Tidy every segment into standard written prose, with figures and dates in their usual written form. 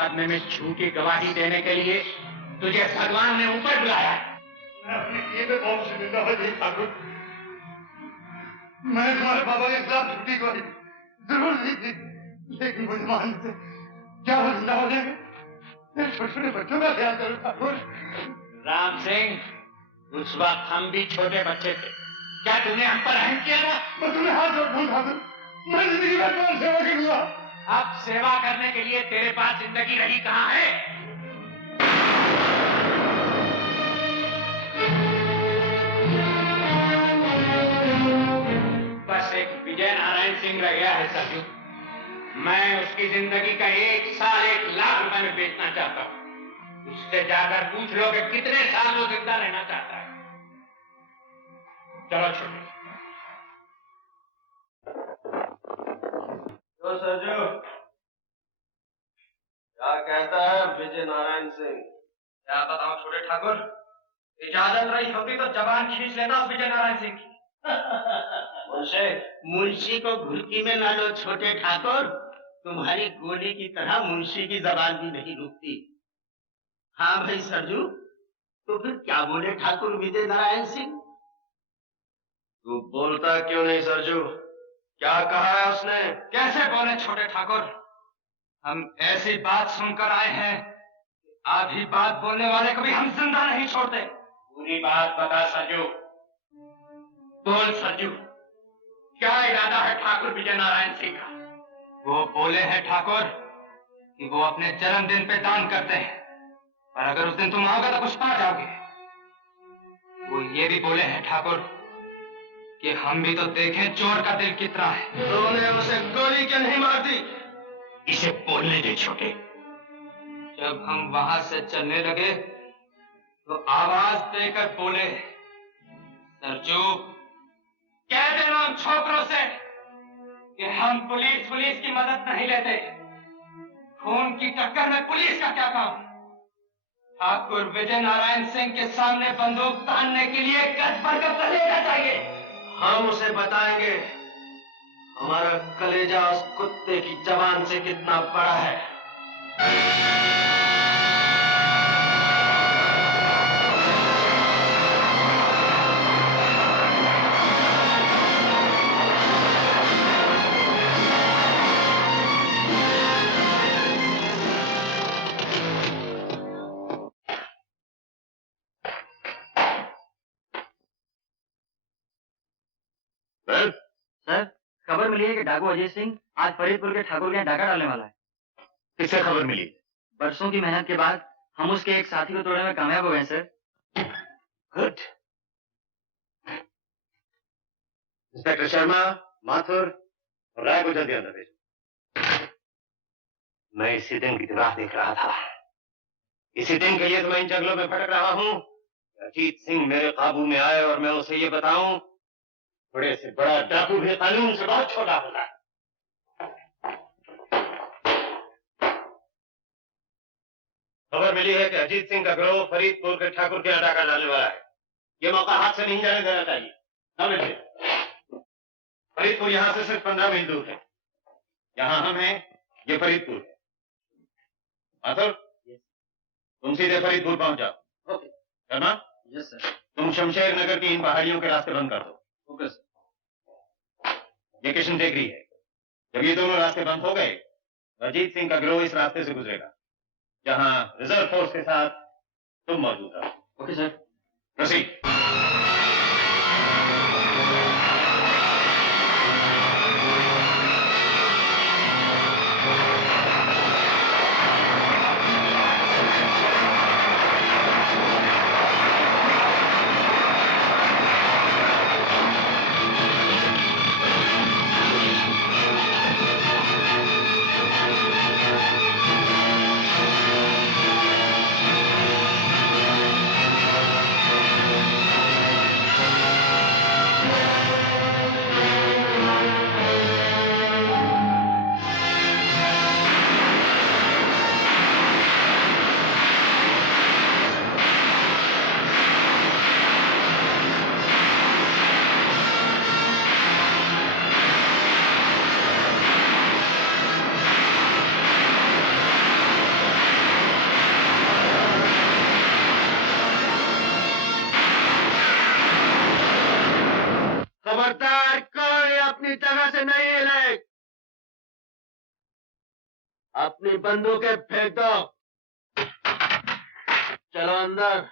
मुकदमे में झूठी गवाही देने के लिए तुझे भगवान ने ऊपर बुलाया है। मैं अपने किए पे बहुत शर्मिंदा हूँ ठाकुर। मैंने तुम्हारे बाबा के खिलाफ झूठी गवाही जरूर दी थी, लेकिन मुझे मानने से क्या वो जिंदा हो जाएंगे? मेरे छोटे बच्चों का ख्याल करो ठाकुर। राम सिंह, उस वक्त हम भी छोटे बच्चे थे, क्या तूने हम पर रहम किया था? मैं तुम्हें हाथ जोड़ता हूँ ठाकुर, मैं जिंदगी भर तुम्हारी सेवा करूंगा। अब सेवा करने के लिए तेरे पास जिंदगी रही कहाँ है? बस एक विजय नारायण सिंह रह गया है सरजू। मैं उसकी जिंदगी का 1 साल 1 लाख रुपए में बेचना चाहता हूँ। उससे जाकर पूछ लो कि कितने साल वो जिंदा रहना चाहता है। चलो छोटे। तो सरजू क्या कहता है विजय नारायण सिंह? क्या बताऊं छोटे ठाकुर, इजाजत रही होती तो जबान खींच लेता विजय नारायण सिंह की। मुंशी को घुड़की में ना लो छोटे ठाकुर, तुम्हारी गोली की तरह मुंशी की जबान भी नहीं रुकती। हाँ भाई सरजू, तो फिर क्या बोले ठाकुर विजय नारायण सिंह? तू बोलता क्यों नहीं सरजू? क्या कहा है उसने? कैसे बोले छोटे ठाकुर, हम ऐसी बात सुनकर आए हैं, आधी बात बोलने वाले को भी हम जिंदा नहीं छोड़ते। पूरी बात बता सरजू, बोल सरजू, क्या इरादा है ठाकुर विजय नारायण सिंह का? वो बोले हैं ठाकुर कि वो अपने जन्मदिन पे दान करते हैं, और अगर उस दिन तुम आओगे तो कुछ पा जाओगे। वो ये भी बोले हैं ठाकुर कि हम भी तो देखें चोर का दिल कितना है। तूने उसे गोली क्यों नहीं मार दी? इसे बोलने दे छोटे। जब हम वहां से चलने लगे तो आवाज देकर बोले, सरजू कह देना उन छोकरों से कि हम पुलिस की मदद नहीं लेते। खून की टक्कर में पुलिस का क्या काम? ठाकुर विजय नारायण सिंह के सामने बंदूक तानने के लिए गज भर का कलेजा चाहिए। हम उसे बताएंगे हमारा कलेजा उस कुत्ते की जबान से कितना बड़ा है। सर, खबर मिली है कि डाकू अजय सिंह आज फरीदपुर के ठाकुर के यहाँ डाका डालने वाला है। किससे खबर मिली? बरसों की मेहनत के बाद हम उसके एक साथी को तोड़ने में कामयाब हो गए sir. Good. Inspector Sharma, Mathur और राय को जल्दी अंदर भेजो। मैं इसी दिन की राह देख रहा था। इसी दिन के लिए तो मैं इन जंगलों में भटक रहा हूँ। अजीत सिंह मेरे काबू में आए और मैं उसे ये बताऊं, बड़े से बड़ा डाकू भी कानून से बहुत छोटा होता है। खबर मिली है कि अजीत सिंह का गिरोह फरीदपुर के ठाकुर के यहाँ डाका डालने वाला है। ये मौका हाथ से नहीं जाने देना चाहिए। समझे? फरीदपुर यहाँ से सिर्फ 15 मील दूर है। यहाँ हम हैं, ये फरीदपुर है। माथुर, तुम सीधे फरीदपुर पहुंच जाओ। ओके। शर्मा? Yes sir. तुम शमशेर नगर की इन पहाड़ियों के रास्ते बंद कर दो। Okay sir. ये किशन टेकरी है। जब ये दोनों रास्ते बंद हो गए तो अजीत सिंह का गिरोह इस रास्ते से गुजरेगा, जहां रिजर्व फोर्स के साथ तुम मौजूद रहो। Okay sir. प्रोसीड। खबरदार, कोई अपनी जगह से नहीं हिले। अपनी बंदूकें फेंक दो। चलो अंदर।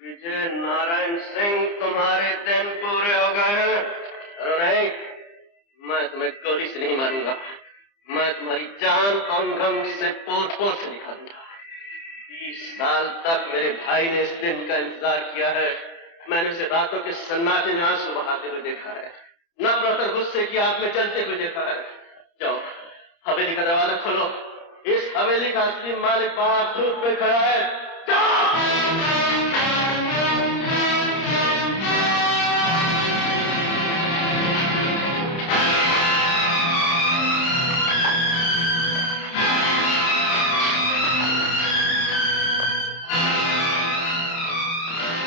विजय नारायण सिंह, तुम्हारे दिन पूरे हो गए हैं। नहीं, मैं तुम्हें गोली से नहीं मारूंगा, मैं तुम्हारी जान अंग अंग से पोर-पोर से निकालूंगा। 20 साल तक मेरे भाई ने इस दिन का इंतजार किया है। मैंने उसे रातों के सन्नाटे में आंसू बहाते हुए देखा है, नफरत और गुस्से की आग में जलते हुए देखा है। जाओ, हवेली का दरवाजा खोलो। इस हवेली का असली मालिक बाहर धूप में खड़ा है। जाओ।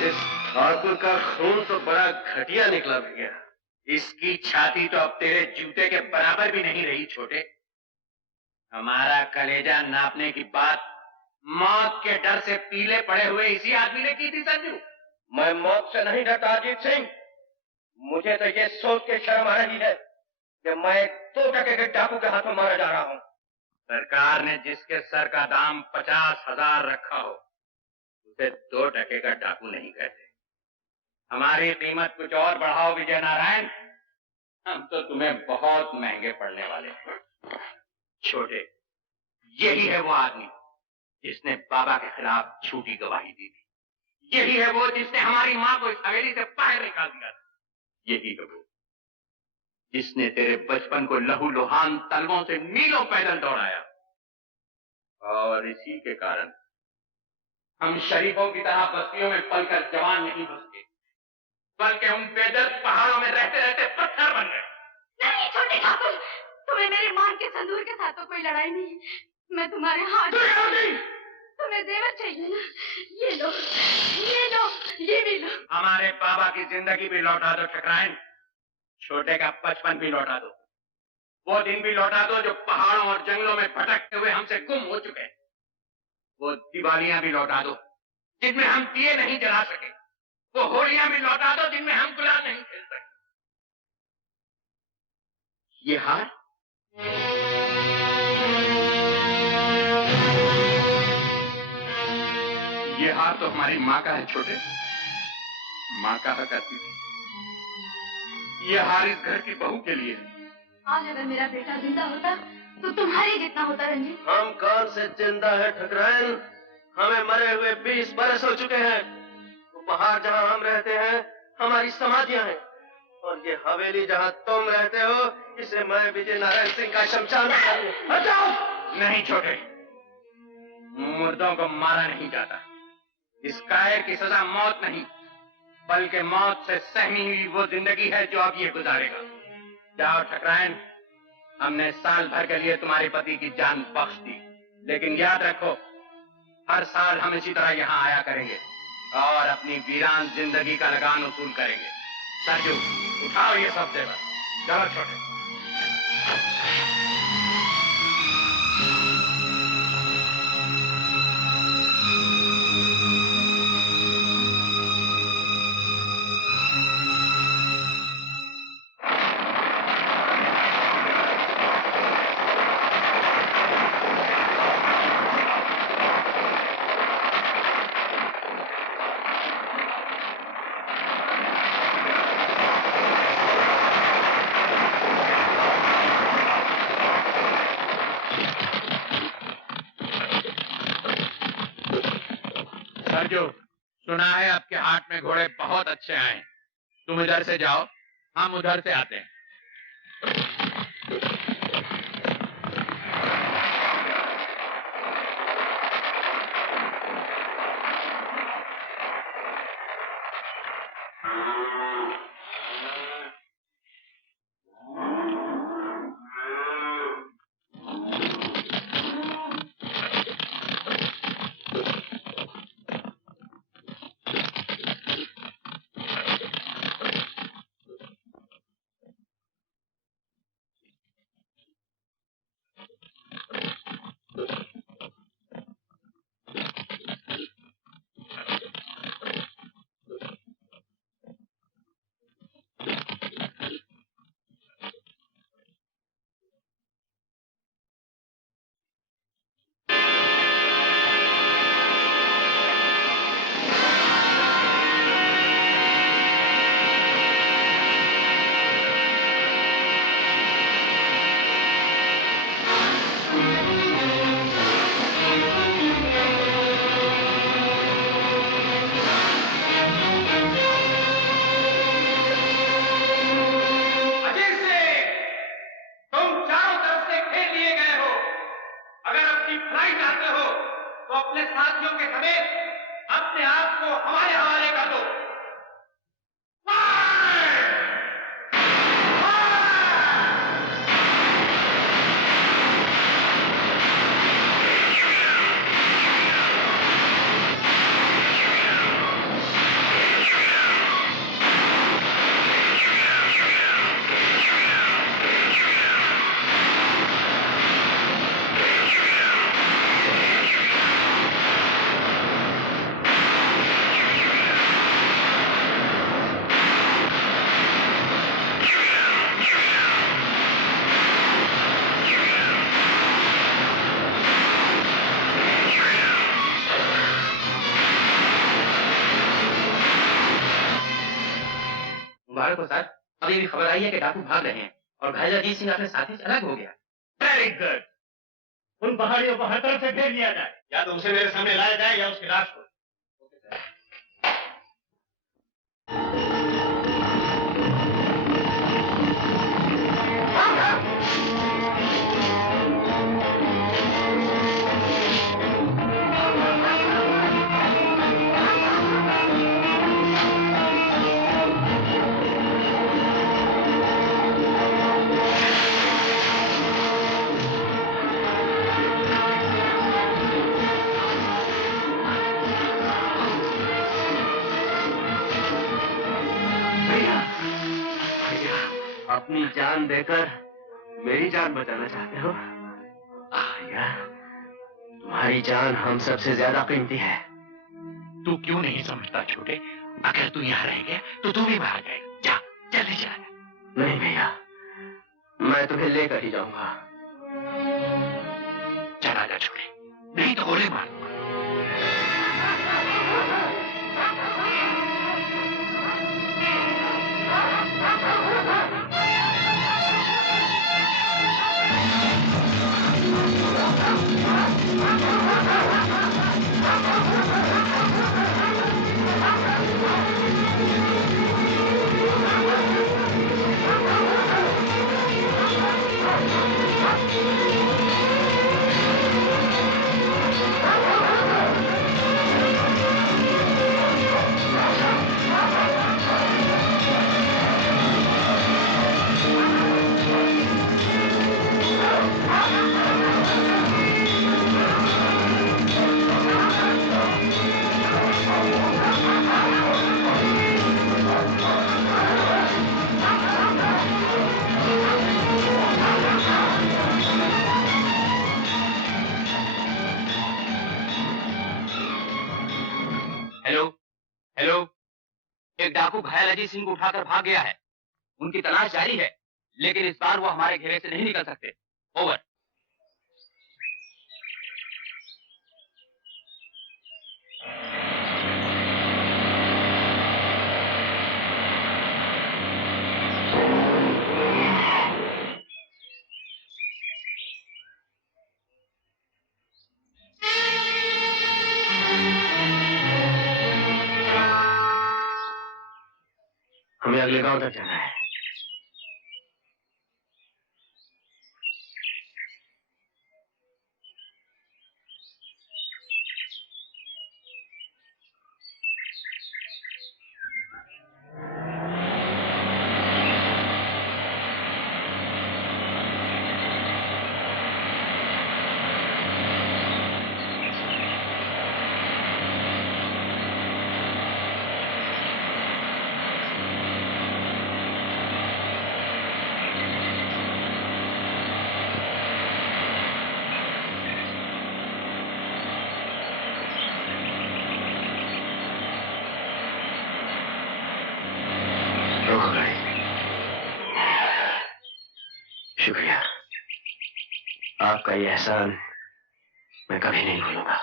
इस ठाकुर का खून तो बड़ा घटिया निकला भैया। इसकी छाती तो अब तेरे जूते के बराबर भी नहीं रही छोटे। हमारा कलेजा नापने की बात मौत के डर से पीले पड़े हुए इसी आदमी ने की थी संजू। मैं मौत से नहीं डरता अजीत सिंह। मुझे तो ये सोच के शर्म आ रही है कि मैं 2 टके के डाकू के हाथों मारा जा रहा हूँ। सरकार ने जिसके सर का दाम 50,000 रखा हो उसे 2 टके का डाकू नहीं कहते। हमारी कीमत कुछ और बढ़ाओ विजय नारायण, हम तो तुम्हें बहुत महंगे पड़ने वाले हैं। छोटे, यही है वो आदमी जिसने बाबा के खिलाफ झूठी गवाही दी थी। यही है वो जिसने हमारी माँ को इस हवेली से बाहर निकाल दिया था। यही है वो जिसने तेरे बचपन को लहू लुहान तलवों से मीलों पैदल दौड़ाया। और इसी के कारण हम शरीफों की तरह बस्तियों में पलकर जवान नहीं बसते, बल्कि हम बेदर्द पहाड़ों में रहते रहते पत्थर बन गए। नहीं छोटे ठाकुर, तुम्हें मेरे मांग के संदूर के साथ तो कोई लड़ाई नहीं। मैं तुम्हारे हाथ। तुम्हें जेवर चाहिए ना? ये लो, ये लो, ये भी लो। हमारे बाबा की जिंदगी भी लौटा दो ठकराइन, छोटे का बचपन भी लौटा दो, वो दिन भी लौटा दो जो पहाड़ों और जंगलों में भटकते हुए हमसे गुम हो चुके हैं। वो दिवालियां भी लौटा दो जिनमें हम दिए नहीं जला सके। वो होलियां भी लौटा दो जिनमें हम गुलाल नहीं खेल सके। ये हार तो हमारी माँ का है छोटे। माँ कहा करती थी ये हार इस घर की बहू के लिए है। आज अगर मेरा बेटा जिंदा होता तो तुम्हारे जितना होता रंजीत। हम कौन से जिंदा है ठकराइन? हमें मरे हुए 20 बरस हो चुके हैं। वो पहाड़ जहाँ हम रहते हैं हमारी समाधियां हैं, और ये हवेली जहाँ तुम रहते हो इसे मैं विजय नारायण सिंह का शमशान हटाओ। नहीं छोटे, मुर्दों को मारा नहीं जाता। इस कायर की सजा मौत नहीं, बल्कि मौत से सहमी हुई वो जिंदगी है जो अब ये गुजारेगा। जाओ ठकराइन, हमने साल भर के लिए तुम्हारे पति की जान बख्श दी, लेकिन याद रखो हर साल हम इसी तरह यहाँ आया करेंगे और अपनी वीरान जिंदगी का लगान वसूल करेंगे। सरजू, उठाओ ये सब जेवर। चलो छोटे। सरजू, सुना है आपके हाट में घोड़े बहुत अच्छे आए हैं। तुम इधर से जाओ, हम उधर से आते हैं। के समेत अपने आप को हमारे हवाले कर दो। मुबारक हो सर, अभी भी खबर आई है कि डाकू भाग रहे हैं और घायल अजीत सिंह अपने साथी से अलग हो गया। Very good. उन पहाड़ियों को हर तरफ से घेर लिया जाए, या तो उसे मेरे सामने लाया जाए या उसकी लाश को। अपनी जान देकर मेरी जान बचाना चाहते हो? यार, तुम्हारी जान हम सबसे ज्यादा कीमती है। तू क्यों नहीं समझता छोटे? अगर तू यहाँ रह गया तो तू भी भाग जाएगा। जा, जल्दी जा। नहीं भैया, मैं तुम्हें लेकर ही जाऊंगा। चला जा छोटे, नहीं तो गोली मारूंगा। एक डाकू घायल अजीत सिंह को उठाकर भाग गया है। उनकी तलाश जारी है, लेकिन इस बार वो हमारे घेरे से नहीं निकल सकते। ओवर। हमें अगले गांव तक जाना है। शुक्रिया, आपका ये एहसान मैं कभी नहीं भूलूंगा।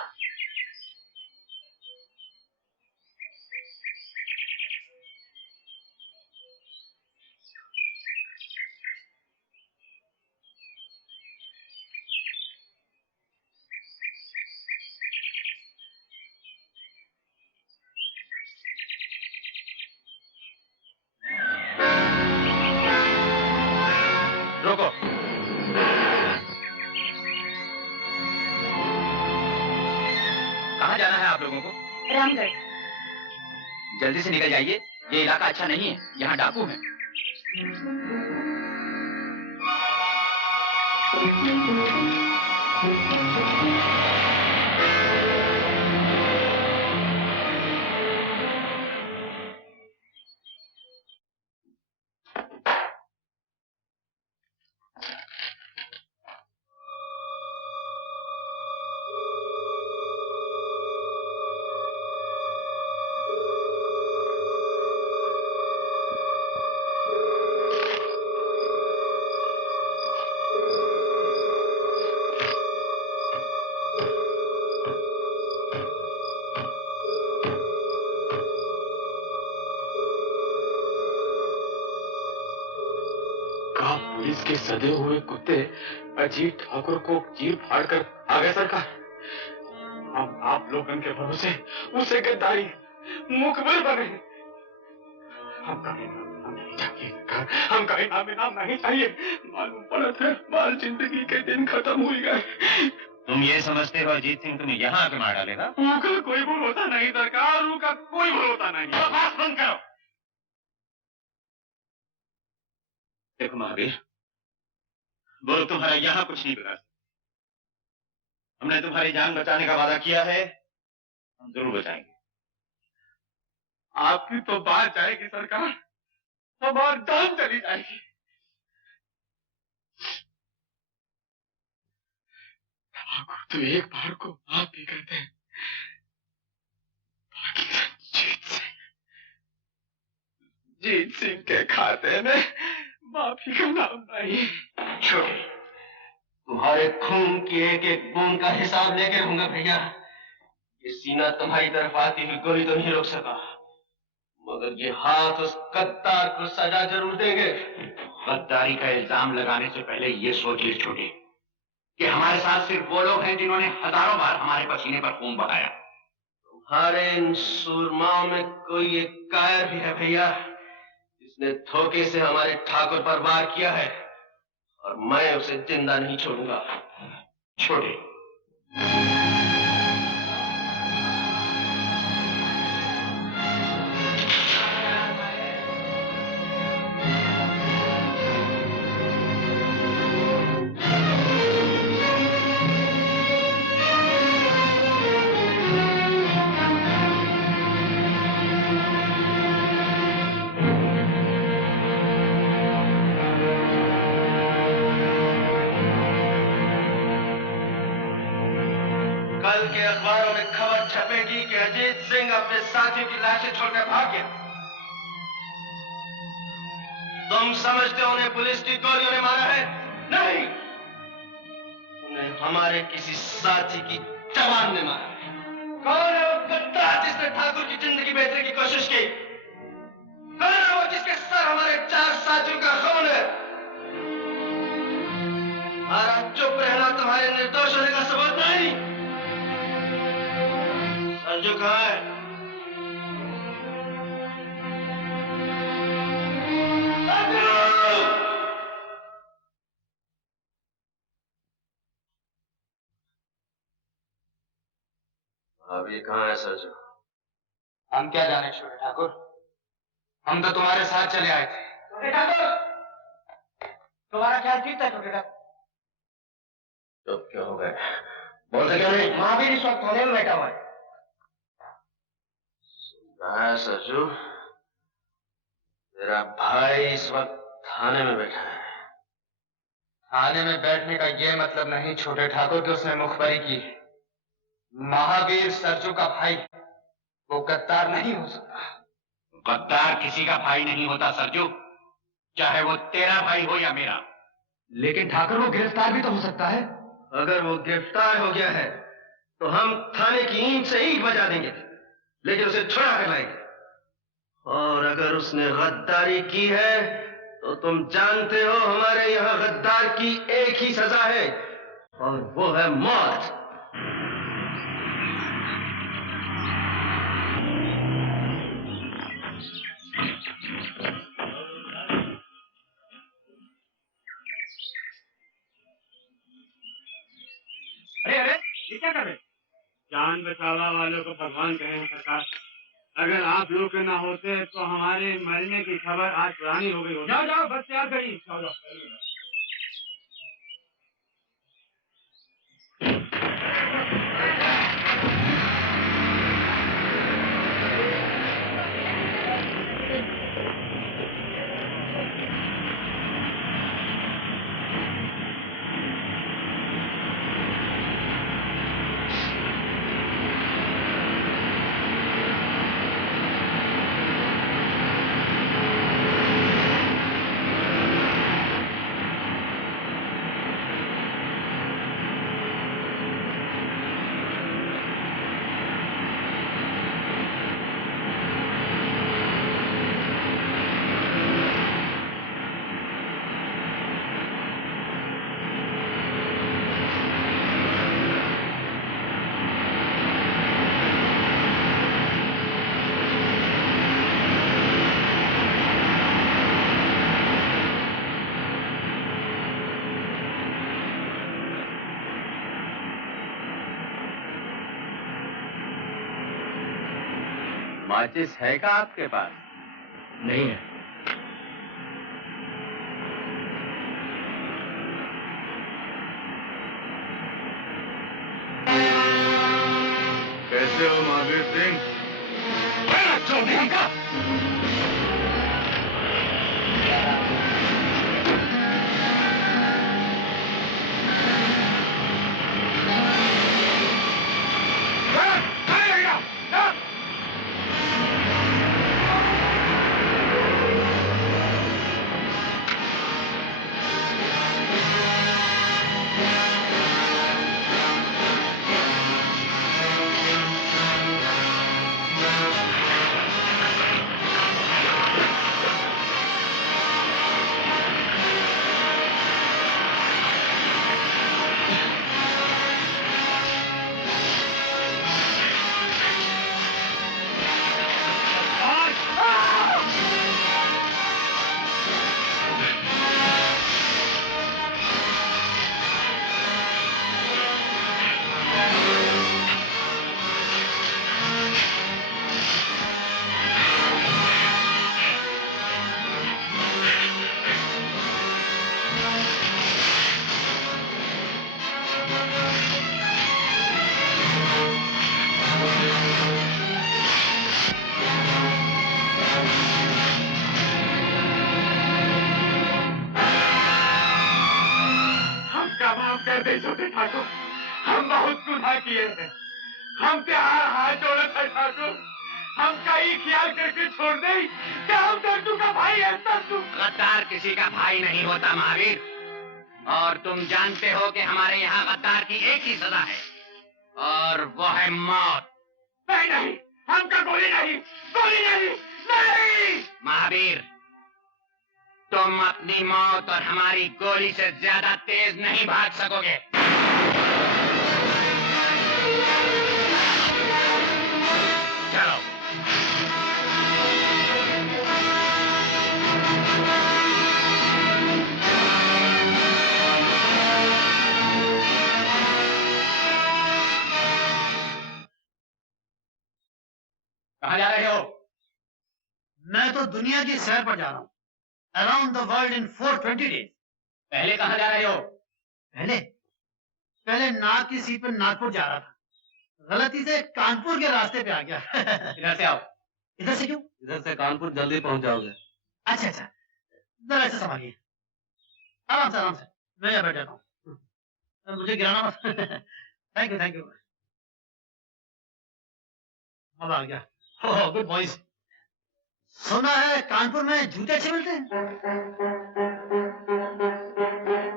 रोको। आप लोगों को? रामगढ़। जल्दी से निकल जाइए, ये इलाका अच्छा नहीं है, यहाँ डाकू हैं। पुलिस के सदे हुए कुत्ते अजीत ठाकुर को चीर फाड़ कर आ गए सरकार। हम आप लोगों के भरोसे उसे गद्दारी मुखबिर बने। हमका इनाम नहीं चाहिए सरकार, हमका इनाम नहीं चाहिए। मालूम पड़ता है बाल जिंदगी के दिन खत्म हो गए। तुम ये समझते हो अजीत सिंह तुम्हें यहाँ आके मार डालेगा? उनका कोई भरोसा नहीं सरकार, उनका कोई भरोसा नहीं। बात बंद करो। देखो महावीर, वो लोग तुम्हारा यहाँ कुछ नहीं बिगाड़ सकते। हमने तुम्हारी जान बचाने का वादा किया है, हम जरूर बचाएंगे। आपकी तो बात जाएगी सरकार, हमारी जान चली जाएगी। तो एक बार को माफ भी करते हैं, बाकी जीत सिंह के खाते में माफी का नाम नहीं। छोटे, तुम्हारे खून की एक एक बूंद का हिसाब लेके रहूंगा भैया। ये सीना तुम्हारी तरफ आती हुई गोली तो नहीं रोक सका, मगर ये हाथ उस गद्दार को सजा जरूर देंगे। गद्दारी का इल्जाम लगाने से पहले ये सोच ले छोटे कि हमारे साथ सिर्फ वो लोग हैं जिन्होंने हजारों बार हमारे पसीने पर खून बहाया। तुम्हारे इन सूरमाओं में कोई एक कायर भी है भैया, जिसने धोखे से हमारे ठाकुर पर वार किया है, और मैं उसे जिंदा नहीं छोड़ूंगा। छोटे, कल के अखबारों में खबर छपेगी कि अजीत सिंह अपने साथियों की लाशें छोड़कर भाग गया। तुम समझते हो उन्हें पुलिस की गोलियों ने मारा है? नहीं, उन्हें हमारे किसी साथी की जवान ने मारा है। कौन है वो गद्दार जिसने ठाकुर की जिंदगी बेचने की कोशिश की? कौन है वो जिसके सर हमारे 4 साथियों का खून है? हमारा चुप रहना तुम्हारे निर्दोष होने का सबूत नहीं। संजू कहाँ है? अभी कहाँ है सरजू? हम क्या जाने छोटे ठाकुर, हम तो तुम्हारे साथ चले आए थे। छोटे ठाकुर, तुम्हारा ख्याल ठीक था छोटे ठाकुर। चुप क्यों हो गए? बोलते क्यों नहीं? महावीर इस वक्त थाने में बैठा हुआ है। सुना है सरजू, तेरा भाई इस वक्त थाने में बैठा है। थाने में बैठने का ये मतलब नहीं छोटे ठाकुर कि उसने मुखबरी की है। महावीर सरजू का भाई, वो गद्दार नहीं हो सकता। गद्दार किसी का भाई नहीं होता सरजू, चाहे वो तेरा भाई हो या मेरा। लेकिन ठाकुर वो गिरफ्तार भी तो हो सकता है। अगर वो गिरफ्तार हो गया है तो हम थाने की ईंट से ईंट बजा देंगे, लेकिन उसे छुड़ा कर लाएंगे। और अगर उसने गद्दारी की है तो तुम जानते हो हमारे यहाँ गद्दार की एक ही सजा है, और वो है मौत। अरे अरे, ये क्या कर रहे? जान बचावा वालों को भगवान कहें सरकार। अगर आप लोग के ना होते तो हमारे मरने की खबर आज पुरानी हो गई होती। जाओ जाओ बस तैयार करिए। जाओ जाओ। माचिस है क्या आपके पास? नहीं है। कैसे हो महावीर सिंह? चौधरी का छोटे ठाकुर, हम बहुत गुनाह किए हैं। हम प्यार हाथ जोड़े थे ठाकुर। हम कहीं ख्याल करके छोड़ दे क्या हम दर्दू का भाई है? दर्दू गद्दार किसी का भाई नहीं होता महावीर, और तुम जानते हो कि हमारे यहाँ गद्दार की एक ही सजा है और वो है मौत। नहीं नहीं, हमका गोली नहीं, गोली नहीं, नहीं। महावीर, तुम अपनी मौत और हमारी गोली से ज्यादा तेज नहीं भाग सकोगे। चलो। कहाँ जा रहे हो? मैं तो दुनिया की सैर पर जा रहा हूँ। Around the world in 420 days. पहले कहाँ जा रहे हो? पहले नाग की सीट पर नागपुर जा रहा था। गलती से कानपुर के रास्ते पे आ गया। इधर से आओ। इधर से क्यों? इधर से कानपुर जल्दी पहुंच जाओगे। अच्छा अच्छा, जरा ऐसे संभालिए, आराम से आराम से। मैं यहाँ बैठा हूँ, मुझे गिराना मत। Thank you thank you. मजा आ गया। Oh good boys. सुना है कानपुर में जूते अच्छे मिलते हैं।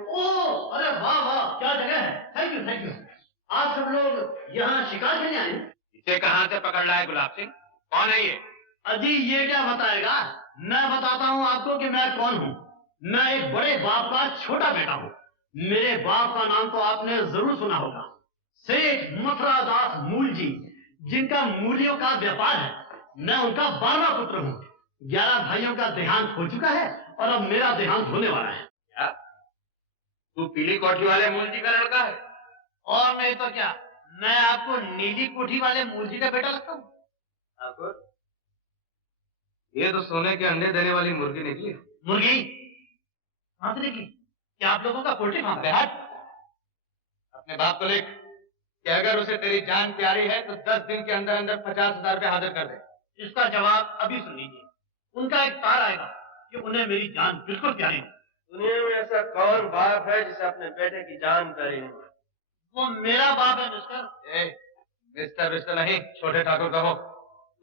ओह अरे वाह वाह, क्या जगह है। Thank you. आप सब लोग यहाँ शिकार खेलने आए हैं? इसे कहाँ से पकड़ लाए गुलाब सिंह? कौन है ये? अजी ये क्या बताएगा, मैं बताता हूँ आपको कि मैं कौन हूँ। मैं एक बड़े बाप का छोटा बेटा हूँ। मेरे बाप का नाम तो आपने जरूर सुना होगा, सेठ मथुरादास मूल जी, जिनका मूलियों का व्यापार है। मैं उनका 12वां पुत्र हूँ। 11 भाइयों का देहांत हो चुका है और अब मेरा देहांत होने वाला है। क्या? तू पीली कोठी वाले मूल जी का लड़का है? और नहीं तो क्या, मैं आपको नीली कोठी वाले मूर्ति का बेटा लगता हूँ? ठाकुर, ये तो सोने के अंडे देने वाली मुर्गी निकली। मुर्गी कहाँ से निकली? क्या आप लोगों का पोल्ट्री फार्म है? अपने बाप को लिख कि अगर उसे तेरी जान प्यारी है तो 10 दिन के अंदर अंदर 50,000 रुपए हाजिर कर दे। इसका जवाब अभी सुन लीजिए। उनका एक तार आएगा कि उन्हें मेरी जान बिल्कुल प्यारी है। दुनिया में ऐसा कौन बाप है जिसे अपने बेटे की जान प्यारी नहीं? वो मेरा बाप है मिस्टर। मिस्टर नहीं, छोटे ठाकुर कहो।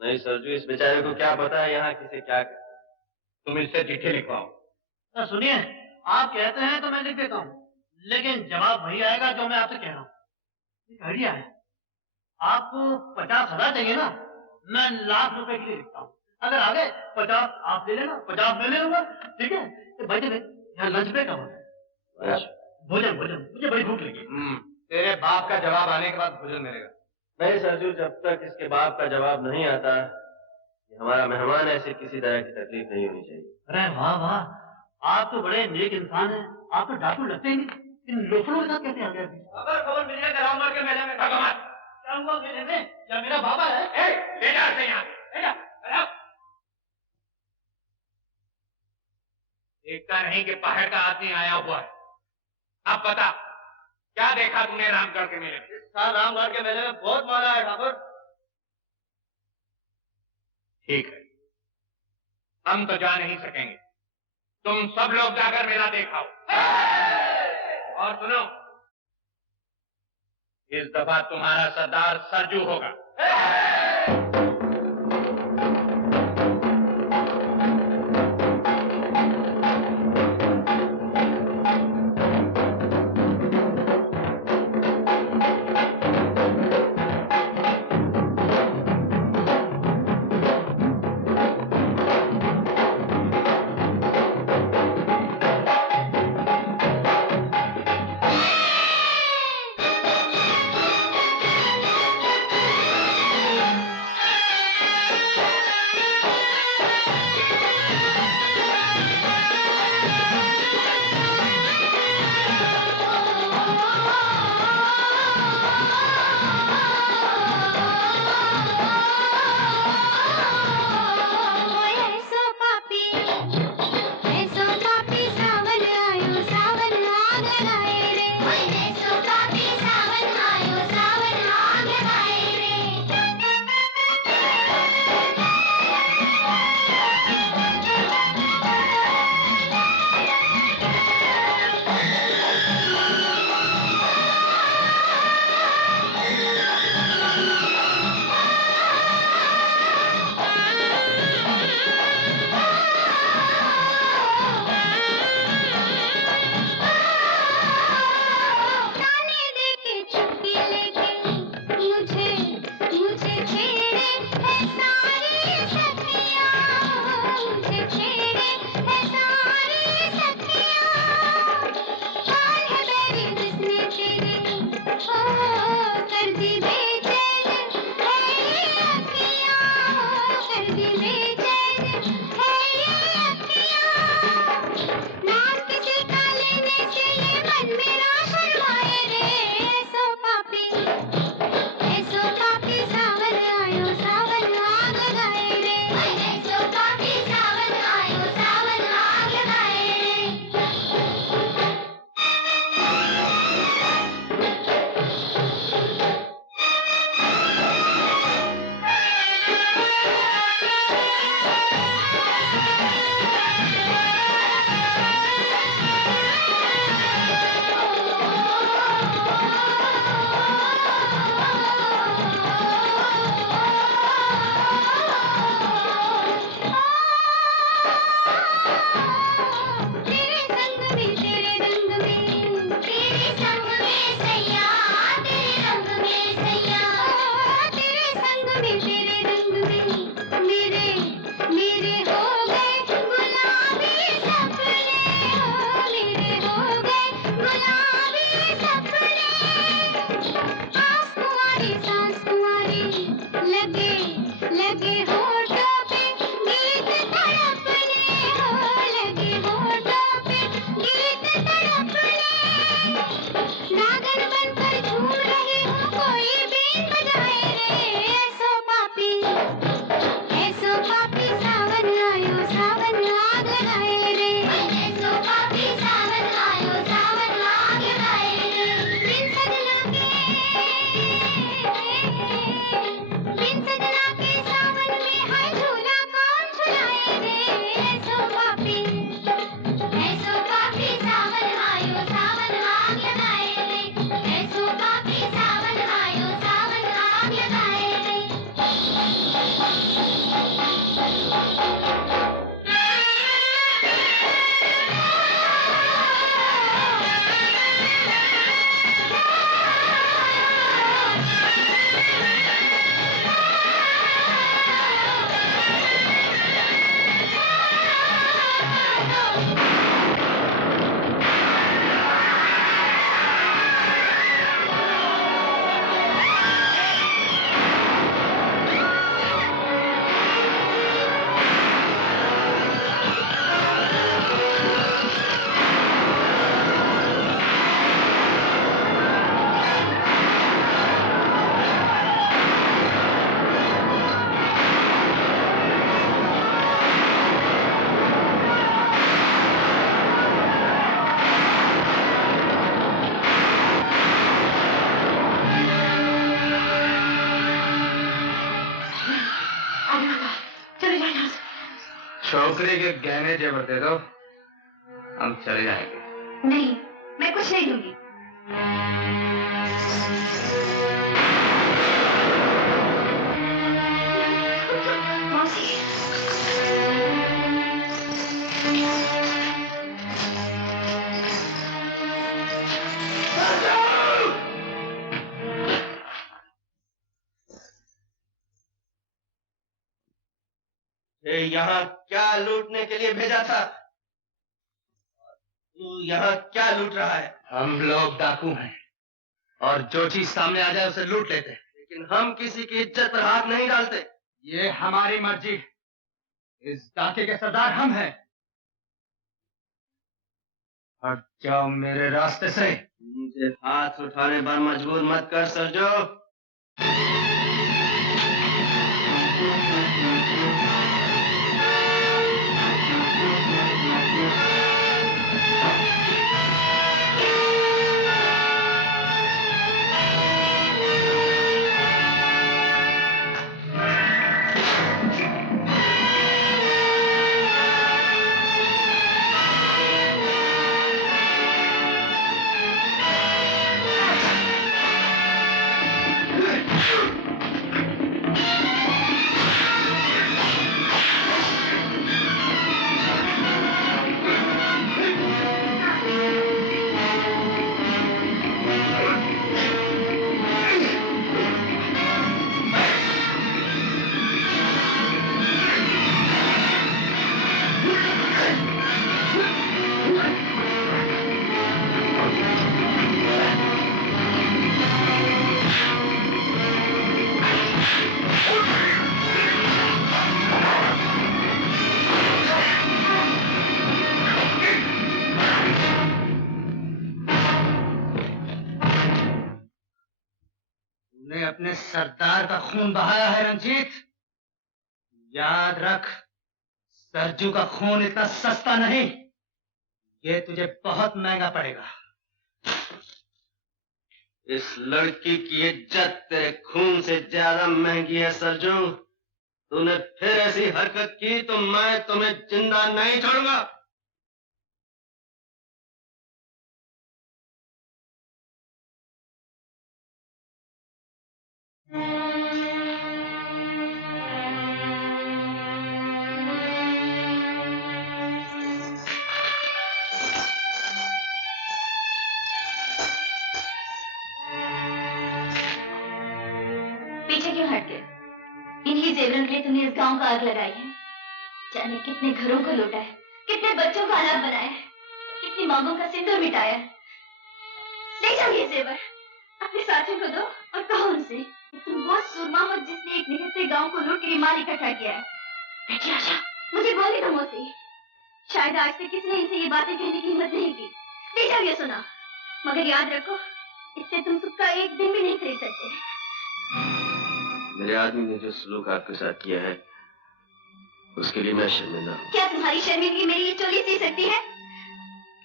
नहीं सरजू, इस बेचारे को क्या पता है यहाँ किसे क्या कहते हैं। तुम इससे चिट्ठी लिखवाओ। तो सुनिए, आप कहते हैं तो मैं लिख देता हूँ, लेकिन जवाब वही आएगा जो मैं आपसे कह रहा हूँ। एक आइडिया है, आपको 50,000 चाहिए ना, मैं लाख रुपए के लिए लिखता हूँ। अगर आगे 50 आप ले लेना, 50 मैं ले लूंगा, ठीक है? तो भाई यहाँ लंच ब्रेक होता है। भोजन मुझे बड़ी भूख लगी। तेरे बाप का जवाब आने के बाद भोजन मिलेगा। नहीं सरजू, जब तक इसके बाप का जवाब नहीं आता, हमारा मेहमान ऐसे किसी तरह की तकलीफ नहीं होनी चाहिए। अरे वाह वाह, आप तो बड़े नेक इंसान हैं। आप तो डाकू लगते ही नहीं। इन लोफड़ों के साथ कैसे आ गए? अगर खबर मिल जाए रामगढ़ के मेले में क्या हुआ मेले में? क्या मेरा बाबा है? ले जा से यहाँ, ले जा। देखता नहीं कि पहाड़ का आदमी आया हुआ है। अब बता, क्या देखा तूने रामगढ़ के मेले में? इस साल रामगढ़ के मेले में बहुत माला है ठाकुर। ठीक है, हम तो जा नहीं सकेंगे। तुम सब लोग जाकर मेला देखाओ। और सुनो, इस दफा तुम्हारा सरदार सरजू होगा। नागन बनकर झूम रही हूँ, कोई छोकरी के गहने जेवर दे दो, हम चले जाएंगे। नहीं, मैं कुछ नहीं दूंगी। मौसी, यहाँ क्या लूटने के लिए भेजा था? तू यहाँ क्या लूट रहा है? हम लोग डाकू हैं और जो चीज सामने आ जाए उसे लूट लेते हैं। लेकिन हम किसी की इज्जत पर हाथ नहीं डालते। ये हमारी मर्जी। इस डाके के सरदार हम हैं। हट जाओ मेरे रास्ते से। मुझे हाथ उठाने पर मजबूर मत कर सरजो। अपने सरदार का खून बहाया है रंजीत। याद रख, सरजू का खून इतना सस्ता नहीं, ये तुझे बहुत महंगा पड़ेगा। इस लड़की की इज्जत तेरे खून से ज्यादा महंगी है सरजू। तूने फिर ऐसी हरकत की तो मैं तुम्हें जिंदा नहीं छोड़ूंगा। पीछे क्यों हट गए? इन्हीं जेवरों के लिए तुमने इस गांव का आग लगाई है। जाने कितने घरों को लूटा है, कितने बच्चों का अनाथ बनाया है, कितनी मांगों का सिंदूर मिटाया है। ले जाओ ये जेवर, अपने साथियों को दो और कहो उनसे तुम बहुत सूरमा हो जिसने एक निहत्थे गांव को लूट के माल इकट्ठा किया है। बेटी आशा, मुझे बोलने दो मौसी। शायद आज तक किसी ने इनसे ये बातें कहने की हिम्मत नहीं की। ले जाओ ये सुना, मगर याद रखो इससे तुम सुख का एक दिन भी नहीं खरीद सकते। मेरे आदमी ने जो सलूक आपके साथ किया है उसके लिए मैं शर्मिंदा हूँ। क्या तुम्हारी शर्मिंदगी मेरी ये चोली सी सकती है?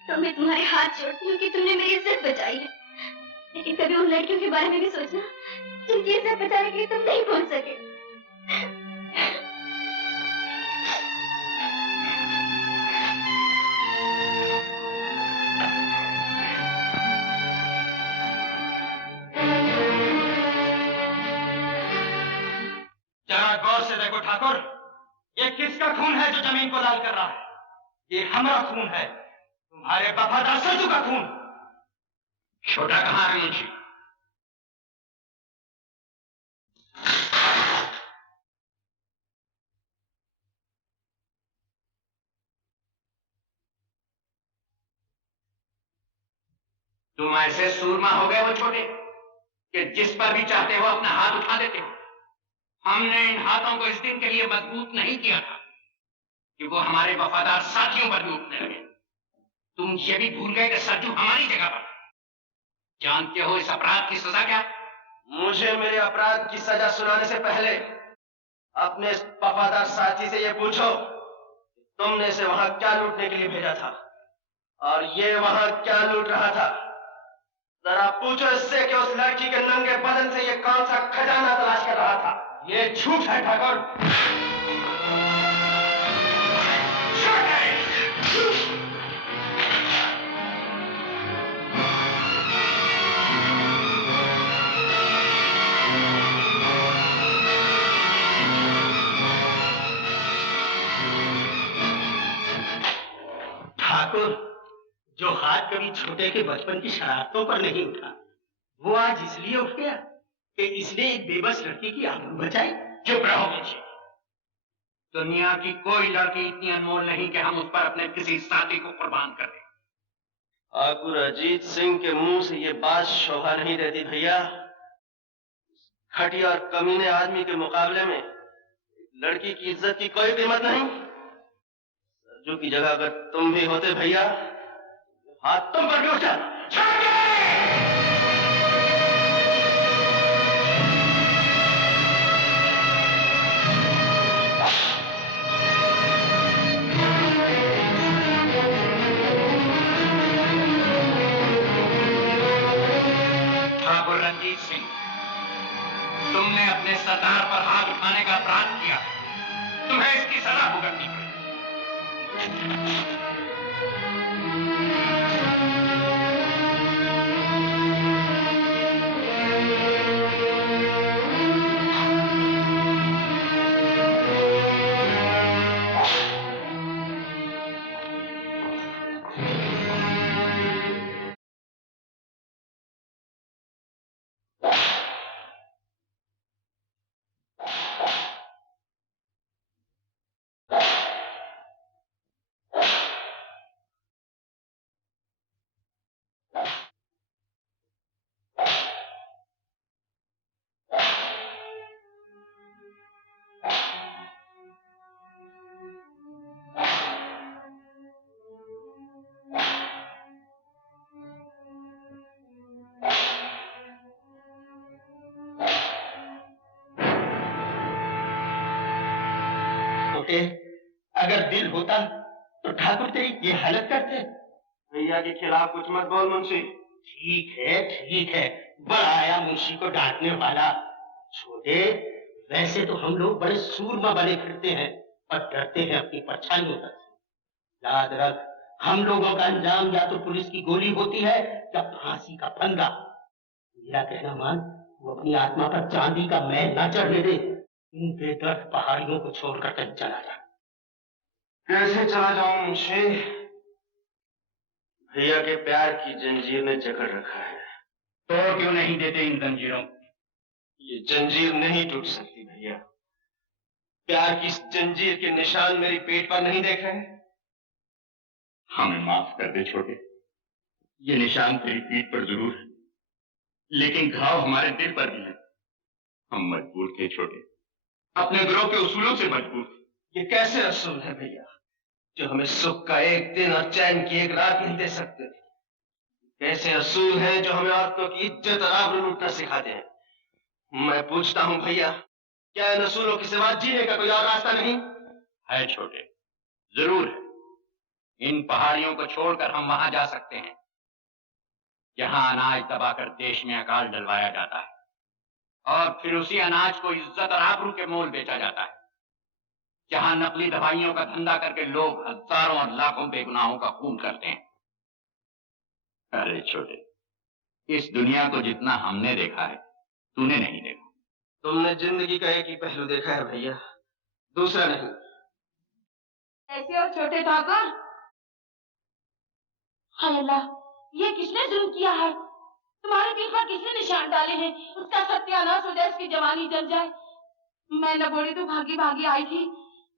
तो मैं तुम्हारे हाथ जोड़ती हूँ कि तुमने मेरी इज्जत बचाई है, लेकिन कभी उन लड़कियों के बारे में भी सोचना जिनकी इज्जत बचाने के लिए तुम नहीं पहुंच सके। जरा गौर से देखो ठाकुर, ये किसका खून है जो जमीन को लाल कर रहा है? ये हमारा खून है, तुम्हारे वफादार सरजू का खून। छोटा कहां है मुंशी? तुम ऐसे सूरमा हो गए हो छोटे कि जिस पर भी चाहते हो अपना हाथ उठा देते हो। हमने इन हाथों को इस दिन के लिए मजबूत नहीं किया था कि वो हमारे वफादार साथियों पर भी उठने लगे। तुम ये भी भूल गए कि सरजू हमारी जगह पर। जानते हो इस अपराध की सजा क्या? मुझे मेरे अपराध की सजा सुनाने से पहले अपने इस वफादार साथी से ये पूछो तुमने इसे वहां क्या लूटने के लिए भेजा था और ये वहां क्या लूट रहा था। जरा पूछो इससे कि उस लड़की के नंगे बदन से ये कौन सा खजाना तलाश कर रहा था। ये झूठ है ठाकुर। ठाकुर, जो हाथ कभी छोटे के बचपन की शरारतों पर नहीं उठा, वो आज इसलिए उठ गया कि इसने एक बेबस लड़की की आबरू बचाई। चुप रहो मुंशी। दुनिया की कोई लड़की इतनी अनमोल नहीं कि हम उस पर अपने किसी साथी को कुर्बान कर दें। ठाकुर अजीत सिंह के मुंह से ये बात शोभा नहीं देती भैया। घटिया और कमीने आदमी के मुकाबले में लड़की की इज्जत की कोई कीमत नहीं। सरजू की जगह अगर तुम भी होते भैया, हाथ तुम पर भी उठ जाता। ठाकुर रंजीत सिंह, तुमने अपने सरदार पर हाथ उठाने का अपराध किया, तुम्हें इसकी सजा भुगतनी पड़ेगी। अगर दिल होता तो ठाकुर तेरी ये हालत करते। भैया के खिलाफ कुछ मत बोल मुंशी। ठीक है, बड़ा आया मुंशी को डांटने वाला। छोटे, वैसे तो हम लोग बड़े सूरमा बने फिरते हैं और डरते हैं अपनी परछाइयों तक से। याद रख, हम लोगों का अंजाम या तो पुलिस की गोली होती है या फांसी का फंदा। मेरा कहना मान, वो अपनी आत्मा पर चांदी का मैल ना चढ़ने दे। इन बेदर्द पहाड़ियों को छोड़कर कहीं चला जा। कैसे चला जाऊं मुंशी? भैया के प्यार की जंजीर ने जकड़ रखा है। तोड़ क्यों नहीं देते इन जंजीरों? ये जंजीर नहीं टूट सकती भैया। प्यार की इस जंजीर के निशान मेरी पेट पर नहीं देख रहे? हमें माफ कर दे छोटे, ये निशान तेरी पीठ पर जरूर है, लेकिन घाव हमारे दिल पर भी है। हम मजबूर थे छोटे, अपने गिरोह के उसूलों से मजबूर थे। ये कैसे असूल है भैया, जो हमें सुख का एक दिन और चैन की एक रात नहीं दे सकते? कैसे असूल हैं जो हमें औरतों की इज्जत और आबरू लूटना सिखाते हैं? मैं पूछता हूं भैया, क्या इन असूलों के सिवा जीने का कोई और रास्ता नहीं है छोटे? जरूर है। इन पहाड़ियों को छोड़कर हम वहां जा सकते हैं जहां अनाज दबाकर देश में अकाल डलवाया जाता है और फिर उसी अनाज को इज्जत और आबरू के मोल बेचा जाता है, जहां नकली दवाइयों का धंधा करके लोग हजारों और लाखों बेगुनाहों का खून करते हैं। अरे छोटे, इस दुनिया को जितना हमने देखा है तूने नहीं देखा। तुमने जिंदगी का एक ही पहलू देखा है भैया, दूसरा नहीं। ऐसे और छोटे ठाकुर, हाय अल्लाह, ये किसने जुल्म किया है? तुम्हारे पीठ पर किसने निशान डाले हैं? उसका सत्यानाश हो जाए, उसकी जवानी जल जाए। मैं लगोड़ी तो भागी भागी आई थी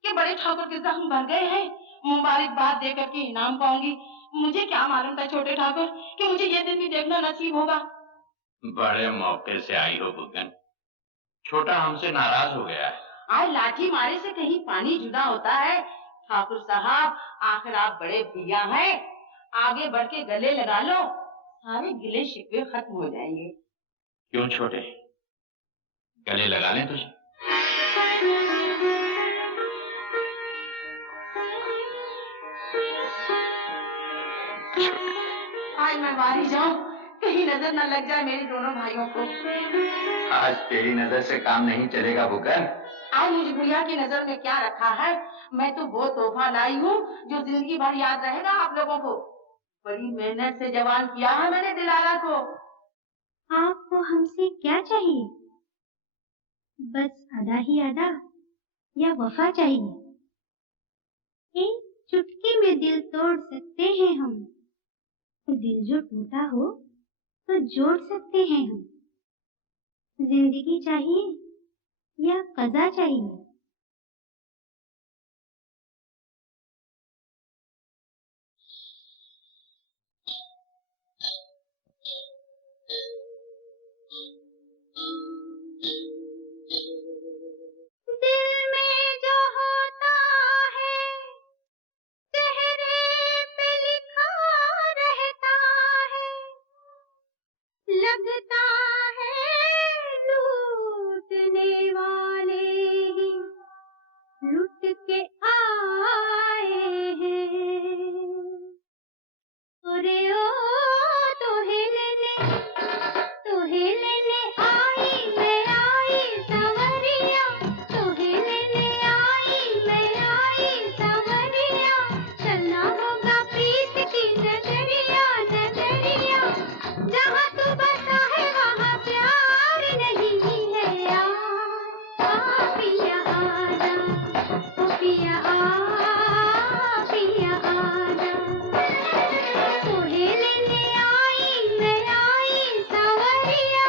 कि बड़े ठाकुर के जख्म भर गए हैं, मुबारकबाद दे करके इनाम पाऊंगी। मुझे क्या मालूम था छोटे ठाकुर कि मुझे ये दिन भी देखना नसीब होगा। बड़े मौके से आई हो बुगन। छोटा हमसे नाराज हो गया है। आज लाठी मारे से कहीं पानी जुदा होता है। ठाकुर साहब, आखिर आप बड़े भैया हैं, आगे बढ़ के गले लगा लो, सारे गिले शिकवे खत्म हो जाएंगे। क्यों छोटे, गले लगा लें तुझे? आज मैं बाहर ही जाऊं, कहीं नजर न लग जाए मेरे दोनों भाइयों को। आज तेरी नजर से काम नहीं चलेगा बुगन। आज मुझे भैया की नजर में क्या रखा है? मैं तो वो तोहफा लाई हूँ जो जिंदगी भर याद रहेगा आप लोगों को। बड़ी मेहनत से जवान किया है मैंने दिलारा को। आपको हमसे क्या चाहिए? बस अदा ही अदा या वफा चाहिए? एक चुटकी में दिल तोड़ सकते हैं हम, दिल जो टूटा हो तो जोड़ सकते हैं हम। जिंदगी चाहिए या कज़ा चाहिए? दिल में जो होता है चेहरे पे लिखा रहता है, लगता है लूटने वाले ही लुट के आए हैं। अरे ओ तोहे लेने आई मैं आई सवरिया, तोहे लेने आई मैं आई सवरिया, चलना होगा प्रीत की नगरिया नगरिया, जहाँ तू बसा है वहाँ प्यार नहीं है यार। पिया आजा, ओ पिया पिया आजा, तोहे लेने आई मैं आई सवरिया।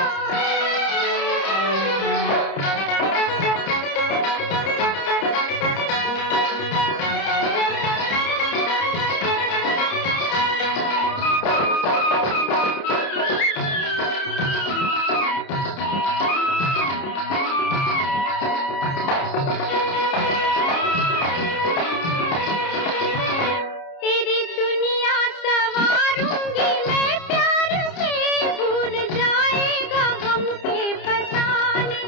तेरी दुनिया सवारूंगी मैं प्यार से, भूल जाएगा गम के फसाने।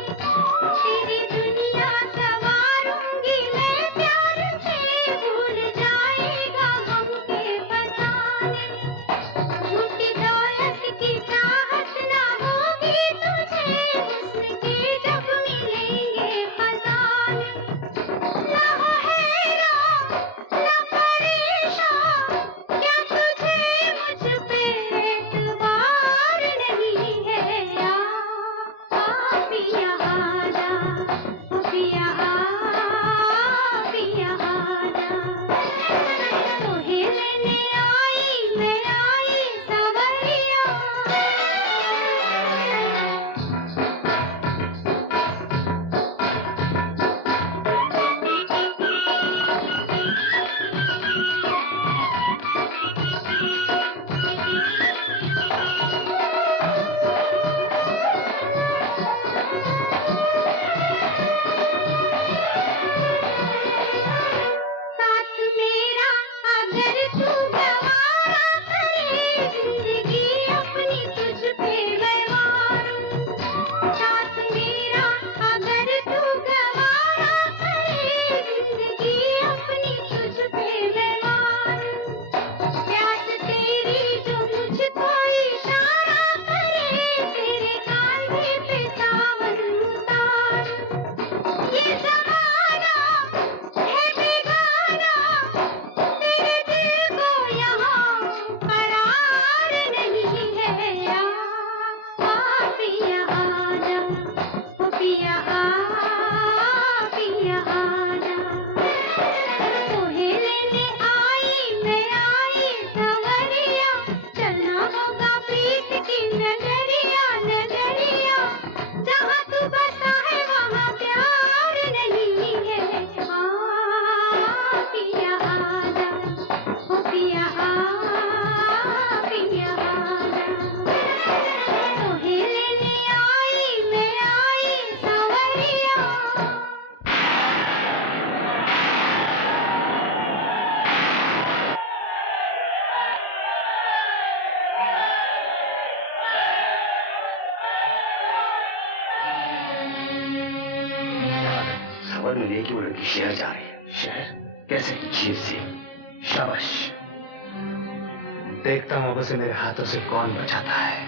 तेरी दुनिया सवारूंगी मैं प्यार से, भूल जाएगा गम के फसाने। झूठी दौलत की चाहत ना होगी तुझे, हुस्न के जब मिलेंगे खजाने। ना हो हैरान ना परेशान, क्या तुझे मुझ पे एतबार नहीं है यार। पिया आजा, ओ पिया पिया आजा, तोहे लेने आई मैं आई सवरिया। साथ मेरा अगर तू गवारा करे, जिंदगी अपनी तुझ पे मैं वारूं। साथ मेरा अगर तू गवारा करे, जिंदगी अपनी तुझ पे मैं वारूं। प्यास तेरी जो मुझको इशारा करे, तेरे कांधे पे सावन उतारूं। ये ज़माना है बेगाना, तेरे दिल को यहाँ करार नहीं है यार। पिया आजा, ओ पिया पिया आजा, तोहे लेने आई मैं आई सवरिया, चलना होगा प्रीत की नगरिया नगरिया, जहाँ तू बसा है वहाँ प्यार नहीं है। पिया आजा, ओ पिया पिया आजा, तोहे लेने आई मैं आई सवरिया। खबर मिली कि वो लड़की शहर जा रही है। शहर? कैसे? जीप से। शाबाश, देखता हूँ अब उसे मेरे हाथों से कौन बचाता है।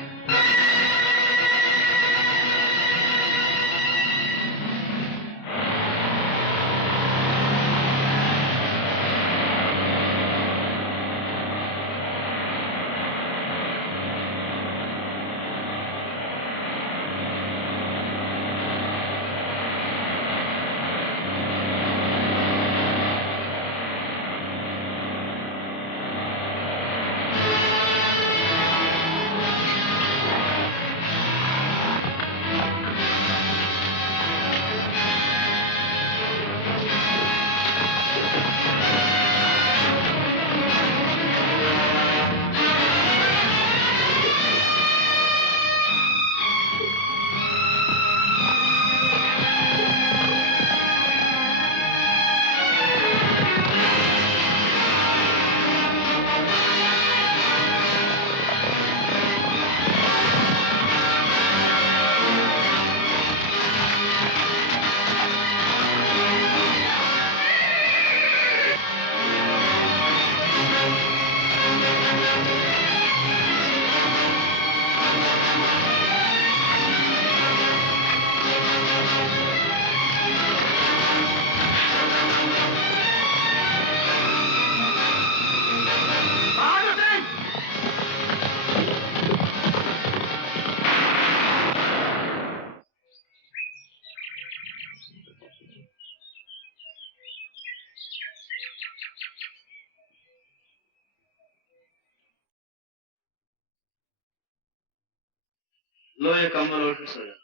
लो ये कंबल ओढ़ के सो जाओ।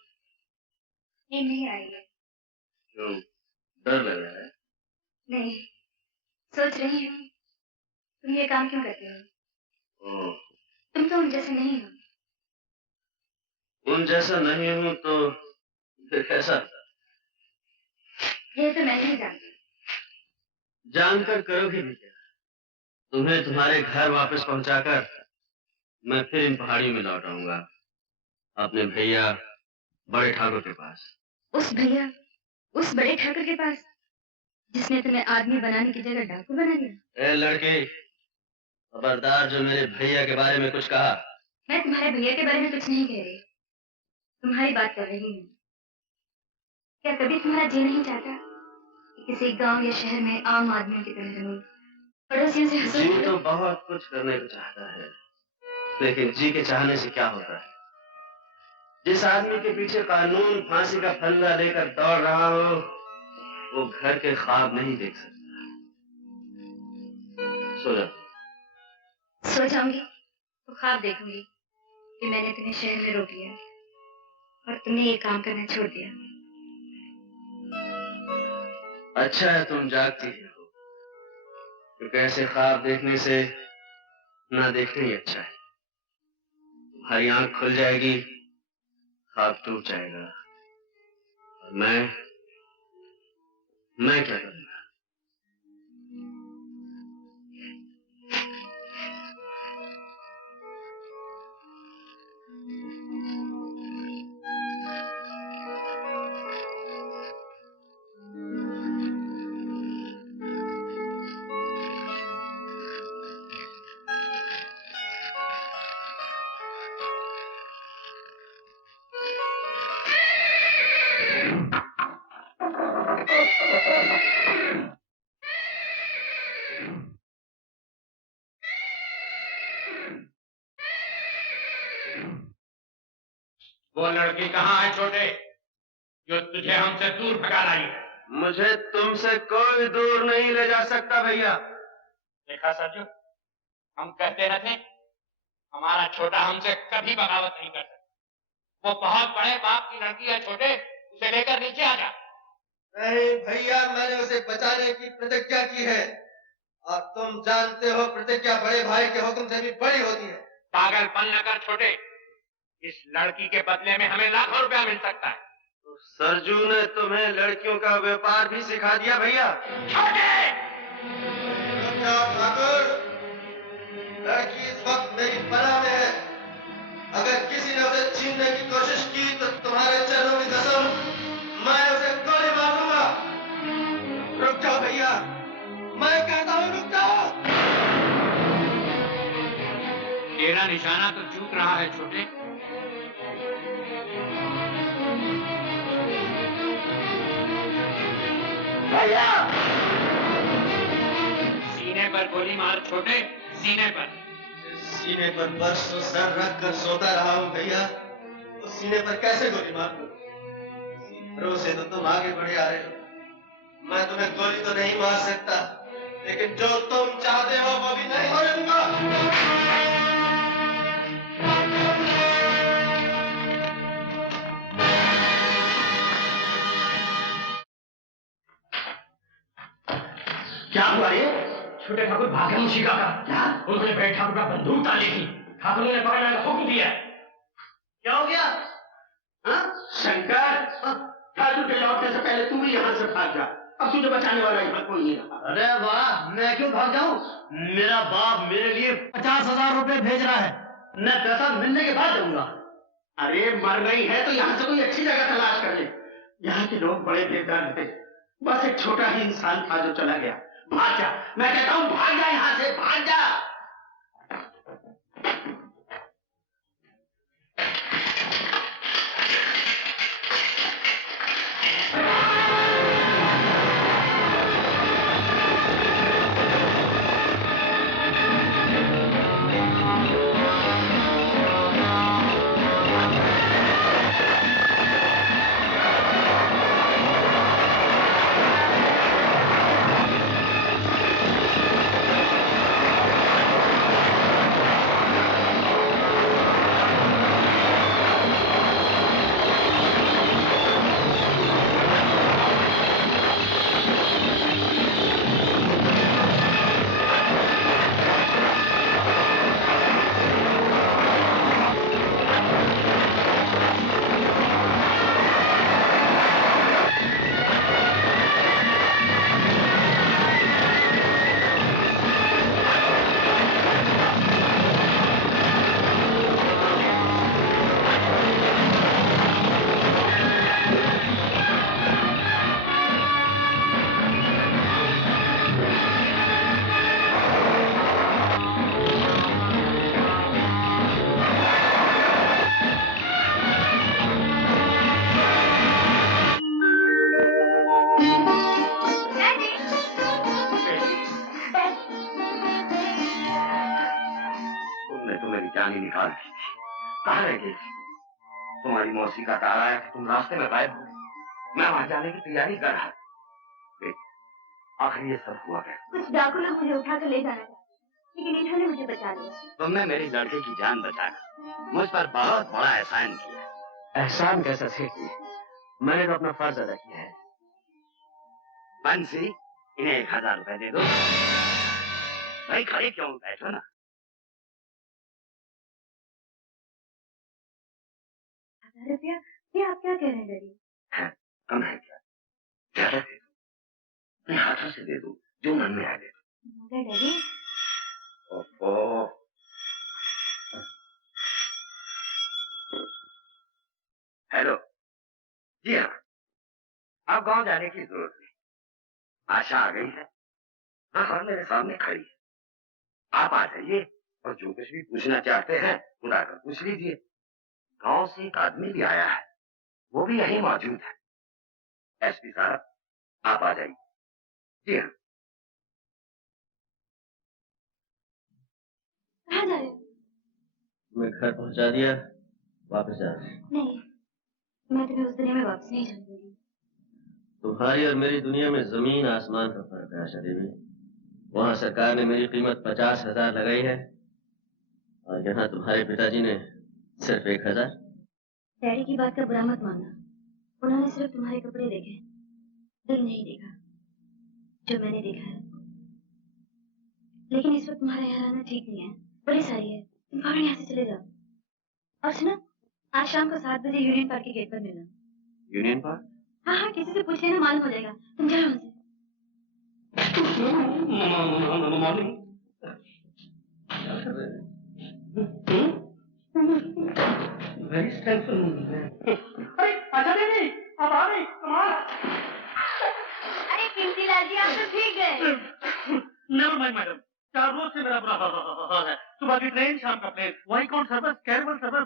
नींद नहीं आ रही है। क्यों, डर लग रहा है? नहीं, सोच रही हूँ तुम ये काम क्यों करते हो। तुम तो उन जैसे नहीं हो। उन जैसा नहीं हूँ तो फिर कैसा? ये तो मैं नहीं जानती। जानकर करोगे भी क्या? तुम्हें तुम्हारे घर वापस पहुंचाकर मैं फिर इन पहाड़ियों में लौट आऊंगा, अपने भैया बड़े ठाकुर के पास। उस बड़े ठाकुर के पास जिसने तुम्हें आदमी बनाने की जगह डाकू बना दिया। ए लड़के, खबरदार जो मेरे भैया के बारे में कुछ कहा। मैं तुम्हारे भैया के बारे में कुछ नहीं कह रही, तुम्हारी बात कर रही हूँ। क्या कभी तुम्हारा जी नहीं चाहता कि किसी गांव या शहर में आम आदमियों की तरह रहो, पड़ोसियों से हंसो? जी तो बहुत कुछ करने को चाहता है, लेकिन जी के चाहने से क्या होता है? जिस आदमी के पीछे कानून फांसी का फंदा लेकर दौड़ रहा हो, वो घर के ख्वाब नहीं देख सकता। सो जाओ। सो जाऊंगी तो ख्वाब देखूंगी कि मैंने तुम्हें शहर में रोक लिया और तुमने ये काम करना छोड़ दिया। अच्छा है तुम जागती हो, क्योंकि ऐसे ख्वाब देखने से ना देखना ही अच्छा है। तुम्हारी आंख खुल जाएगी, ख्वाब टूट जाएगा, और मैं क्या करूंगा? वो लड़की कहाँ है छोटे, जो तुझे हमसे दूर भगा लाई है? मुझे तुमसे कोई दूर नहीं ले जा सकता भैया। देखा सरजू, हम कहते न थे हमारा छोटा हमसे कभी बगावत नहीं कर सकता। वो बहुत बड़े बाप की लड़की है छोटे, उसे लेकर नीचे आ जा। नहीं भैया, मैंने उसे बचाने की प्रतिज्ञा की है, और तुम जानते हो प्रतिज्ञा बड़े भाई के हुक्म से भी बड़ी होती है। पागलपन न कर छोटे, इस लड़की के बदले में हमें लाखों रुपया मिल सकता है। तो सरजू ने तुम्हें लड़कियों का व्यापार भी सिखा दिया भैया। ठाकुर, लड़की इस वक्त मेरी पनाह में है। अगर किसी ने उसे छीनने की कोशिश की तो तुम्हारे चरणों की कसम, मैं उसे गोली मार दूंगा। रुक जाओ भैया, मैं कहता हूँ रुक जाओ। तेरा निशाना तो चूक रहा है छोटे। भैया, सीने पर गोली मार छोटे, सीने पर। सीने पर बरसों सर रख कर सोता रहा हूँ भैया, उस सीने पर कैसे गोली मार दूं? से तो तुम आगे बढ़े आ रहे हो। मैं तुम्हें गोली तो नहीं मार सकता, लेकिन जो तुम चाहते हो वो भी नहीं होने दूंगा। क्या हुआ ये? छोटे ठाकुर भागे मुशिका का। क्या? उन्होंने बड़े ठाकुर का बंदूक डाली थी, ठाकुरों ने पकड़ने का हुक्म दिया। क्या हो गया? शंकर, ठाकुर के लौटने से पहले तू भी यहाँ से भाग जा, अब तुझे बचाने वाला यहाँ कोई नहीं रहा। अरे वाह, मैं क्यों भाग जाऊं? मेरा बाप मेरे लिए 50,000 रुपए भेज रहा है, मैं पैसा मिलने के बाद दूंगा। अरे मर गई है तो यहाँ से कोई अच्छी जगह तलाश कर ले। यहाँ के लोग बड़े बेदर्द थे, बस एक छोटा ही इंसान था जो चला गया। भाग जा, मैं कहता हूँ भाग जा यहाँ से, भाग जा। जानी निकाल दी थी। कहाँ रह गई थी? तुम्हारी मौसी का तार आया कि तुम रास्ते में गायब हो गए। मैं वहां जाने की तैयारी कर रहा था। आखिर ये सब हुआ कैसे? कुछ डाकू लोग मुझे उठाकर ले जाना चाहते, लेकिन इन्होंने मुझे बचा लिया। तुमने मेरी लड़के की जान बचाकर मुझ पर बहुत बड़ा एहसान किया। एहसान कैसा सेठ? मैंने तो अपना फर्ज अदा किया है। बंसी, इन्हें 1000 रुपए दे दो। भाई खड़े क्यों बैठो ना। 1000 रुपया? ये आप क्या कह रहे हैं डैडी? कम है क्या? ज्यादा दे दो, अपने हाथों से दे दो, जो मन में आए दे दो। मगर डैडी। ओहो, हेलो। जी हाँ, अब गांव जाने की जरूरत नहीं। आशा आ गई है, हाँ मेरे सामने खड़ी है। आप आ जाइए और जो कुछ भी पूछना चाहते हैं बुलाकर पूछ लीजिए। गांव से एक आदमी भी आया है, वो भी यहीं मौजूद है। एसपी साहब, आप आ जाइए। जी हाँ। कहाँ जा रहे हो? मैं घर पहुंचा दिया, वापस जा। नहीं, मैं तुम्हें उस दुनिया में वापस नहीं जाने दूंगी। तुम्हारी और मेरी दुनिया में जमीन आसमान का फर्क है आशा देवी। वहाँ सरकार ने मेरी कीमत 50,000 लगाई है और यहाँ तुम्हारे पिताजी ने सिर्फ 1,000। डैडी की बात का बुरा मत मानना, उन्होंने सिर्फ तुम्हारे कपड़े देखे, दिल नहीं देखा जो मैंने देखा है। लेकिन इस वक्त तुम्हारा यहाँ रहना ठीक नहीं है, बड़ी सारी है, तुम फौरन यहाँ से चले जाओ। और सुनो, आज शाम को 7 बजे यूनियन पार्क के गेट पर मिलना। Union park? हाँ, किसी से पूछ लेना, मालूम हो जाएगा। तुम जाओ हमसे। Very stressful movie है। अरे अच्छा दीदी, आप आ गई, कमाल। अरे कीमती लाल जी, आप तो ठीक गए। नेवर माइंड मैडम, 4 रोज से मेरा बुरा हाल है। सुबह की ट्रेन, शाम का प्लेन, वही कौन सर्विस, कैरेबल सर्विस,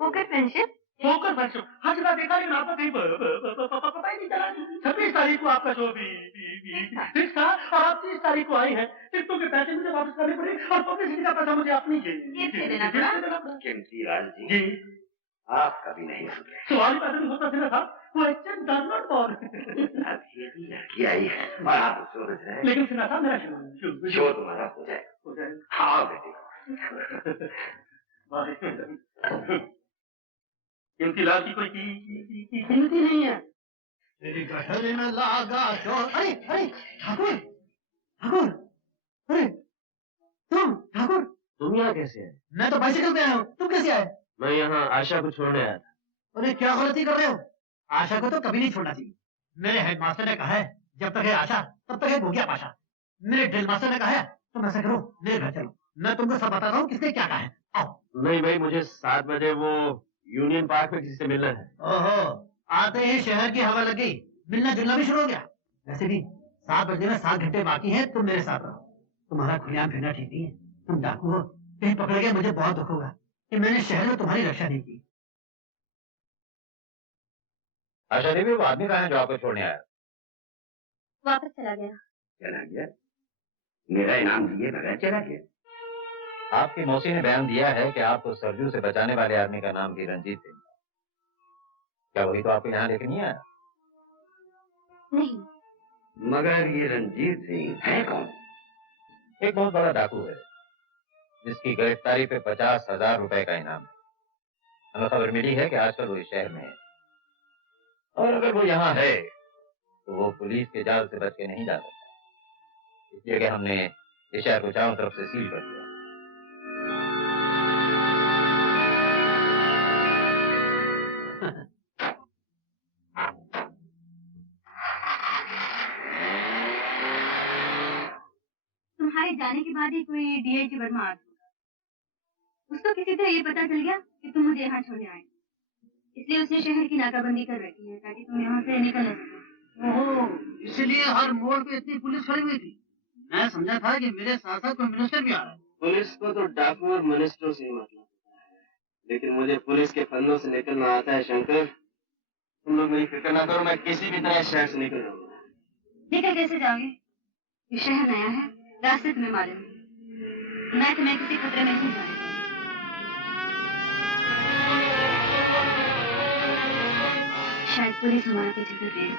पोकर फ्रेंडशिप। फोकस फ्रेंडशिप, हर जगह देखा लेकिन आपका कहीं पता ही नहीं चला। 26 तारीख को आपका जो फिक्स था और आप 30 तारीख को आई है। टिकटों के पैसे मुझे वापस करने पड़े और पब्लिसिटी का पैसा मुझे अपनी देना पड़ा। कीमती लाल जी, जी आप कभी नहीं सुधरे। सवाल ही पैसे नहीं होता सीधा था, क्वेश्चन डज नॉट फॉर। अब ये भी लड़की आई है और आप उसको समझ रहे हैं। लेकिन सुना था मेरा शो तुम्हारा हो जाएगा। हाँ बेटी। क्योंकि लाल की कोई कीमती नहीं है। तेरी गठरी में लागा चोर। अरे अरे ठाकुर, ठाकुर, अरे ठाकुर, तुम यहाँ कैसे है? मैं तो बाइसिकल पे आया हूँ, तुम कैसे आए? मैं यहाँ आशा को छोड़ने आया था। अरे क्या गलती कर रहे हो? आशा को तो कभी नहीं छोड़ना चाहिए। मेरे हेडमास्टर ने कहा है, जब तक है आशा तब तक है भूखिया पाशा। मेरे ड्रिल मास्टर ने कहा है, तुम ऐसा करो, मेरे घर चलो, मैं तुमको सब बताता हूँ किसने क्या कहा है। आओ। नहीं भाई, मुझे 7 बजे वो यूनियन पार्क में किसी से मिलना है। ओहो, आते ही शहर की हवा लग गई, मिलना जुलना भी शुरू हो गया। वैसे भी 7 बजे में 7 घंटे बाकी हैं, तुम मेरे साथ रहो। तुम्हारा खुलेआम फिरना ठीक नहीं है, तुम डाकू हो, कहीं पकड़ गए मुझे बहुत दुख होगा कि मैंने शहर में तुम्हारी रक्षा नहीं की। आशा देवी, वो आदमी कहाँ है जो आपको छोड़ने आया? वापस चला गया। चला गया? मेरा इनाम दिए बगैर चला गया? आपकी मौसी ने बयान दिया है कि आपको सरजू से बचाने वाले आदमी का नाम भी रंजीत सिंह। क्या वही तो आपको यहाँ लेके नहीं आया? नहीं। मगर ये रंजीत सिंह है कौन? एक बहुत बड़ा डाकू है जिसकी गिरफ्तारी पे 50,000 रुपए का इनाम है। हमें खबर मिली है कि आजकल वो इस शहर में है, और अगर वो यहाँ है तो वो पुलिस के जाल से बच के नहीं जा सकता। इसलिए कि हमने इस शहर को चारों तरफ से सील कर दिया। तुम्हारे जाने के बाद ही कोई डीआईजी वर्मा आ गया। उसको किसी तरह ये पता चल गया कि तुम मुझे यहाँ छोड़ने आए, इसलिए उसने शहर की नाकाबंदी कर रखी है ताकि तुम यहाँ से निकल न सको। ओह, इसलिए हर मोड़ पे इतनी पुलिस खड़ी हुई थी। मैं समझा था कि मेरे साथ साथ कोई मिनिस्टर भी आ रहा है। पुलिस को तो डाकू और मिनिस्टरों से ही मतलब है, लेकिन मुझे पुलिस के फंदों से निकलना आता है शंकर। तुम लोग मेरी फिक्र ना करो, मैं किसी भी तरह शहर से निकल जाऊंगा। निकल कैसे जाओगे? ये शहर नया है, रास्ते तुम्हें मालूम है। मैं तुम्हें किसी खतरे में नहीं जाने दूंगी। शायद पुलिस हमारा पीछे कर रही है।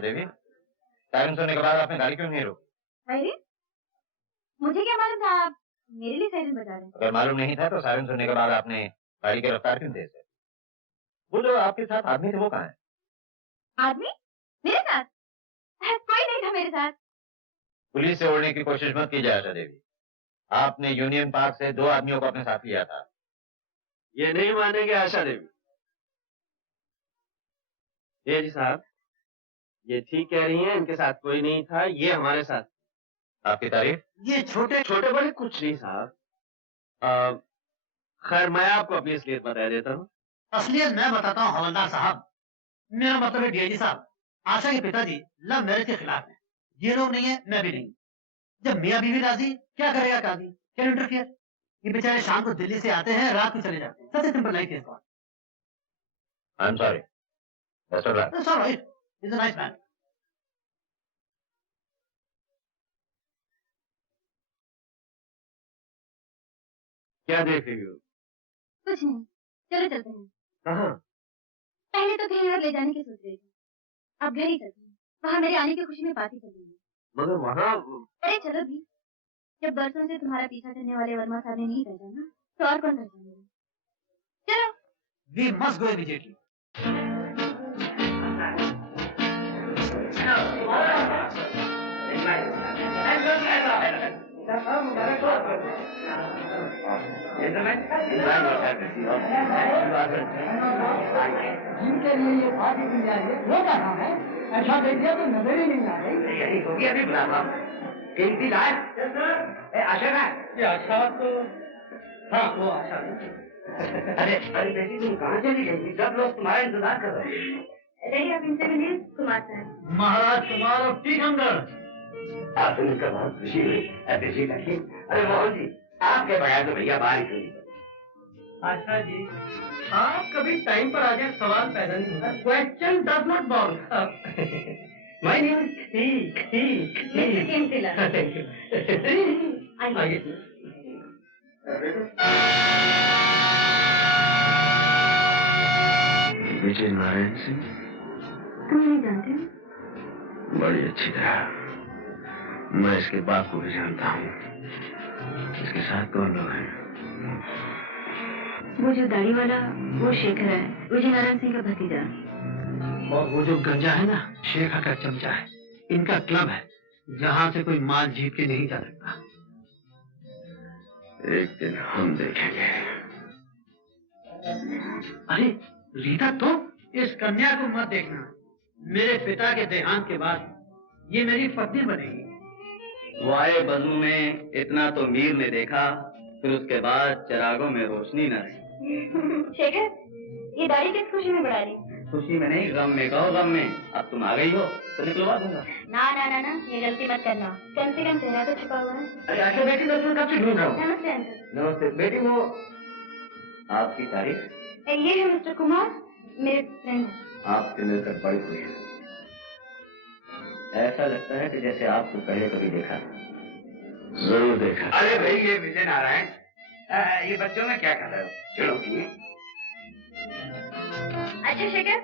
देवी, सायरन सुनने के बाद आपने गाड़ी क्यों नहीं रोकी? अरे मुझे क्या मालूम था आप मेरे लिए सायरन बजा रहे हैं? अगर मालूम नहीं था तो सायरन सुनने के बाद आपने गाड़ी की रफ्तार क्यों तेज है? वो जो आपके साथ आदमी थे वो कहाँ है? आदमी मेरे साथ? कोई नहीं था मेरे साथ। पुलिस से उड़ने की कोशिश मत कीजिए आशा देवी। आपने यूनियन पार्क से 2 आदमियों को अपने साथ लिया था। ये नहीं मानेंगे आशा देवी। ये जी साहब, ये ठीक कह रही हैं, इनके साथ कोई नहीं था, ये हमारे साथ। आपकी तारीफ? ये छोटे छोटे बड़े कुछ नहीं साहब। खैर मैं आपको अपनी असलियत बता देता हूँ। असलियत मैं बताता हूँ हवलदार साहब। मेरा मतलब है डीआईजी साहब, आशा के पिताजी लव मैरिज के खिलाफ हैं। ये लोग नहीं है, मैं भी नहीं। जब मियाँ बीवी राजी, क्या करेगा काजी? Can interfere? ये बेचारे शाम को दिल्ली से आते हैं, रात को चले जाते हैं। सबसे सिंपल लाइफ है। I am sorry. That's all right. That's all right. He's a nice man. क्या देख रही हो? कुछ नहीं, चलो चलते हैं। कहाँ? पहले तो कहीं और ले जाने की सोच रही थी, अब घर ही चलते हैं। वहाँ मेरे आने की खुशी में पार्टी करेंगे। मगर वहाँ? अरे चलो भी, जब बरसों से तुम्हारा पीछा करने वाले वर्मा साहब ने नहीं पहचाना तो और कौन पहचानेगा? चलो। We must go immediately. जिनके लिए ये पार्टी की जा रही है वो कहाँ है? अच्छा देखिए तो नजर ही नहीं आ रही। यही होगी अभी बुलावा। कीमती लाल। आशा का? ये आशा तो हाँ वो आशा। अरे बेटी तुम कहाँ चली गई? सब लोग तुम्हारा इंतजार कर रहे हैं। अरे आप इनसे मिलिए कुमार साहब। महाराज कुमार और टीकमगढ़। आपसे मिलकर बहुत खुशी हुई। अरे मोहन जी, आपके बगैर तो भैया बारिश हुई। आशा जी, आप कभी टाइम पर आ जाए सवाल पैदा नहीं होता। Question does not bound. मैं नहीं ठीक। आइए। विजय नारायण सिंह तुम नहीं जानते? बड़ी अच्छी तरह। मैं इसके बाप को भी जानता हूँ। इसके साथ कौन लोग हैं? वो जो दाढ़ी वाला वो शेखर है, विजय नारायण सिंह का भतीजा। और वो जो गंजा है ना, शेखर का चमचा है। इनका क्लब है जहाँ से कोई माल जीत के नहीं जा सकता। एक दिन हम देखेंगे। अरे रीता, तो इस कन्या को मत देखना। मेरे पिता के देहांत के बाद ये मेरी पत्नी बनेगी। वाए बजू में इतना तो मीर ने देखा, फिर उसके बाद चिरागों में रोशनी न रही। शेखर, ये दाढ़ी किस खुशी में बढ़ा रही? खुशी में नहीं, गम में। कहो गम में। अब तुम आ गई हो तो निकलवा दूंगा। ना ना ना ना, ये गलती मत करना। कम से कम चेहरा तो छुपा हुआ है। अरे आशा बेटी, मैं तुम्हें कब से ढूंढ रहा हूँ। नमस्ते अंकल। नमस्ते बेटी। वो आपकी तारीफ? ये है मिस्टर कुमार, मेरे फ्रेंड हैं। आपसे मिलकर बड़ी खुशी है। ऐसा लगता है कि जैसे आपको पहले कभी देखा। जरूर देखा। अरे भाई, ये विजय नारायण, ये बच्चों में क्या कर रहे हो? चलो। अच्छा शेखर,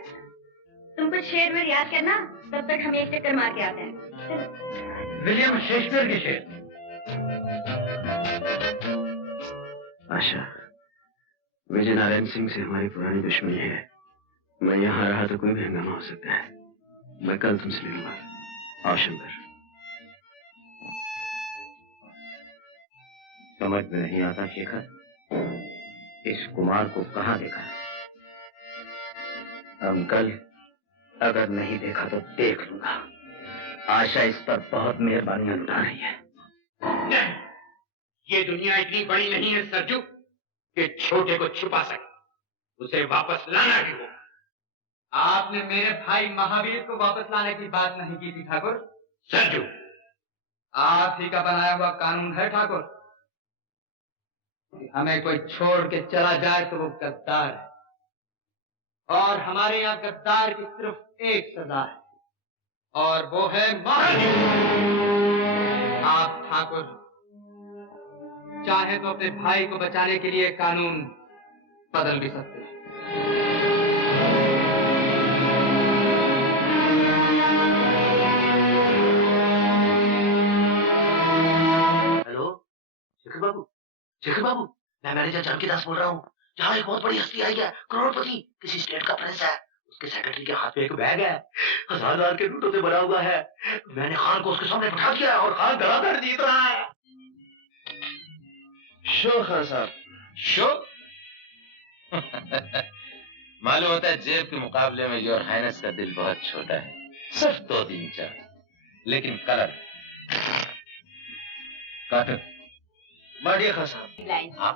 तुम कुछ शेर वेर याद करना, तब तक हम एक चक्कर मार के आते हैं। विलियम शेक्सपियर के शेर। आशा, विजय नारायण सिंह से हमारी पुरानी दुश्मनी है। मैं यहाँ रहा तो कोई भी हंगामा हो सकता है। मैं कल तुमसे मिलूंगा। आओ शंकर। समझ में नहीं आता शेखर, इस कुमार को कहाँ देखा? अंकल, अगर नहीं देखा तो देख लूंगा। आशा इस पर बहुत मेहरबानियां लुटा रही है। नहीं, ये दुनिया इतनी बड़ी नहीं है सरजू कि छोटे को छुपा सके। उसे वापस लाना भी हो। आपने मेरे भाई महावीर को वापस लाने की बात नहीं की थी ठाकुर। सरजू, आप ही का बनाया हुआ कानून है ठाकुर, हमें कोई छोड़ के चला जाए तो वो गद्दार है, और हमारे यहाँ गद्दार की सिर्फ एक सजा है, और वो है मौत। आप ठाकुर चाहे तो अपने भाई को बचाने के लिए कानून बदल भी सकते हैं। हेलो शेखर बाबू, मैं मैनेजर जानकी दास बोल रहा हूँ। जहाँ एक बहुत बड़ी हस्ती आई है, करोड़पति, किसी स्टेट का प्रिंस है। उसके सेक्रेटरी के हाथ में एक बैग है, 1000 के नोटों से भरा हुआ है। मैंने खान को उसके सामने बिठा दिया और खान धड़ाधड़ जीत रहा है। शो खान साहब, शो? मालूम होता है जेब के मुकाबले में योर हाइनेस का दिल बहुत छोटा है, सिर्फ 2-3 चार, लेकिन कलर काटो। बढ़िया खान साहब। हाँ,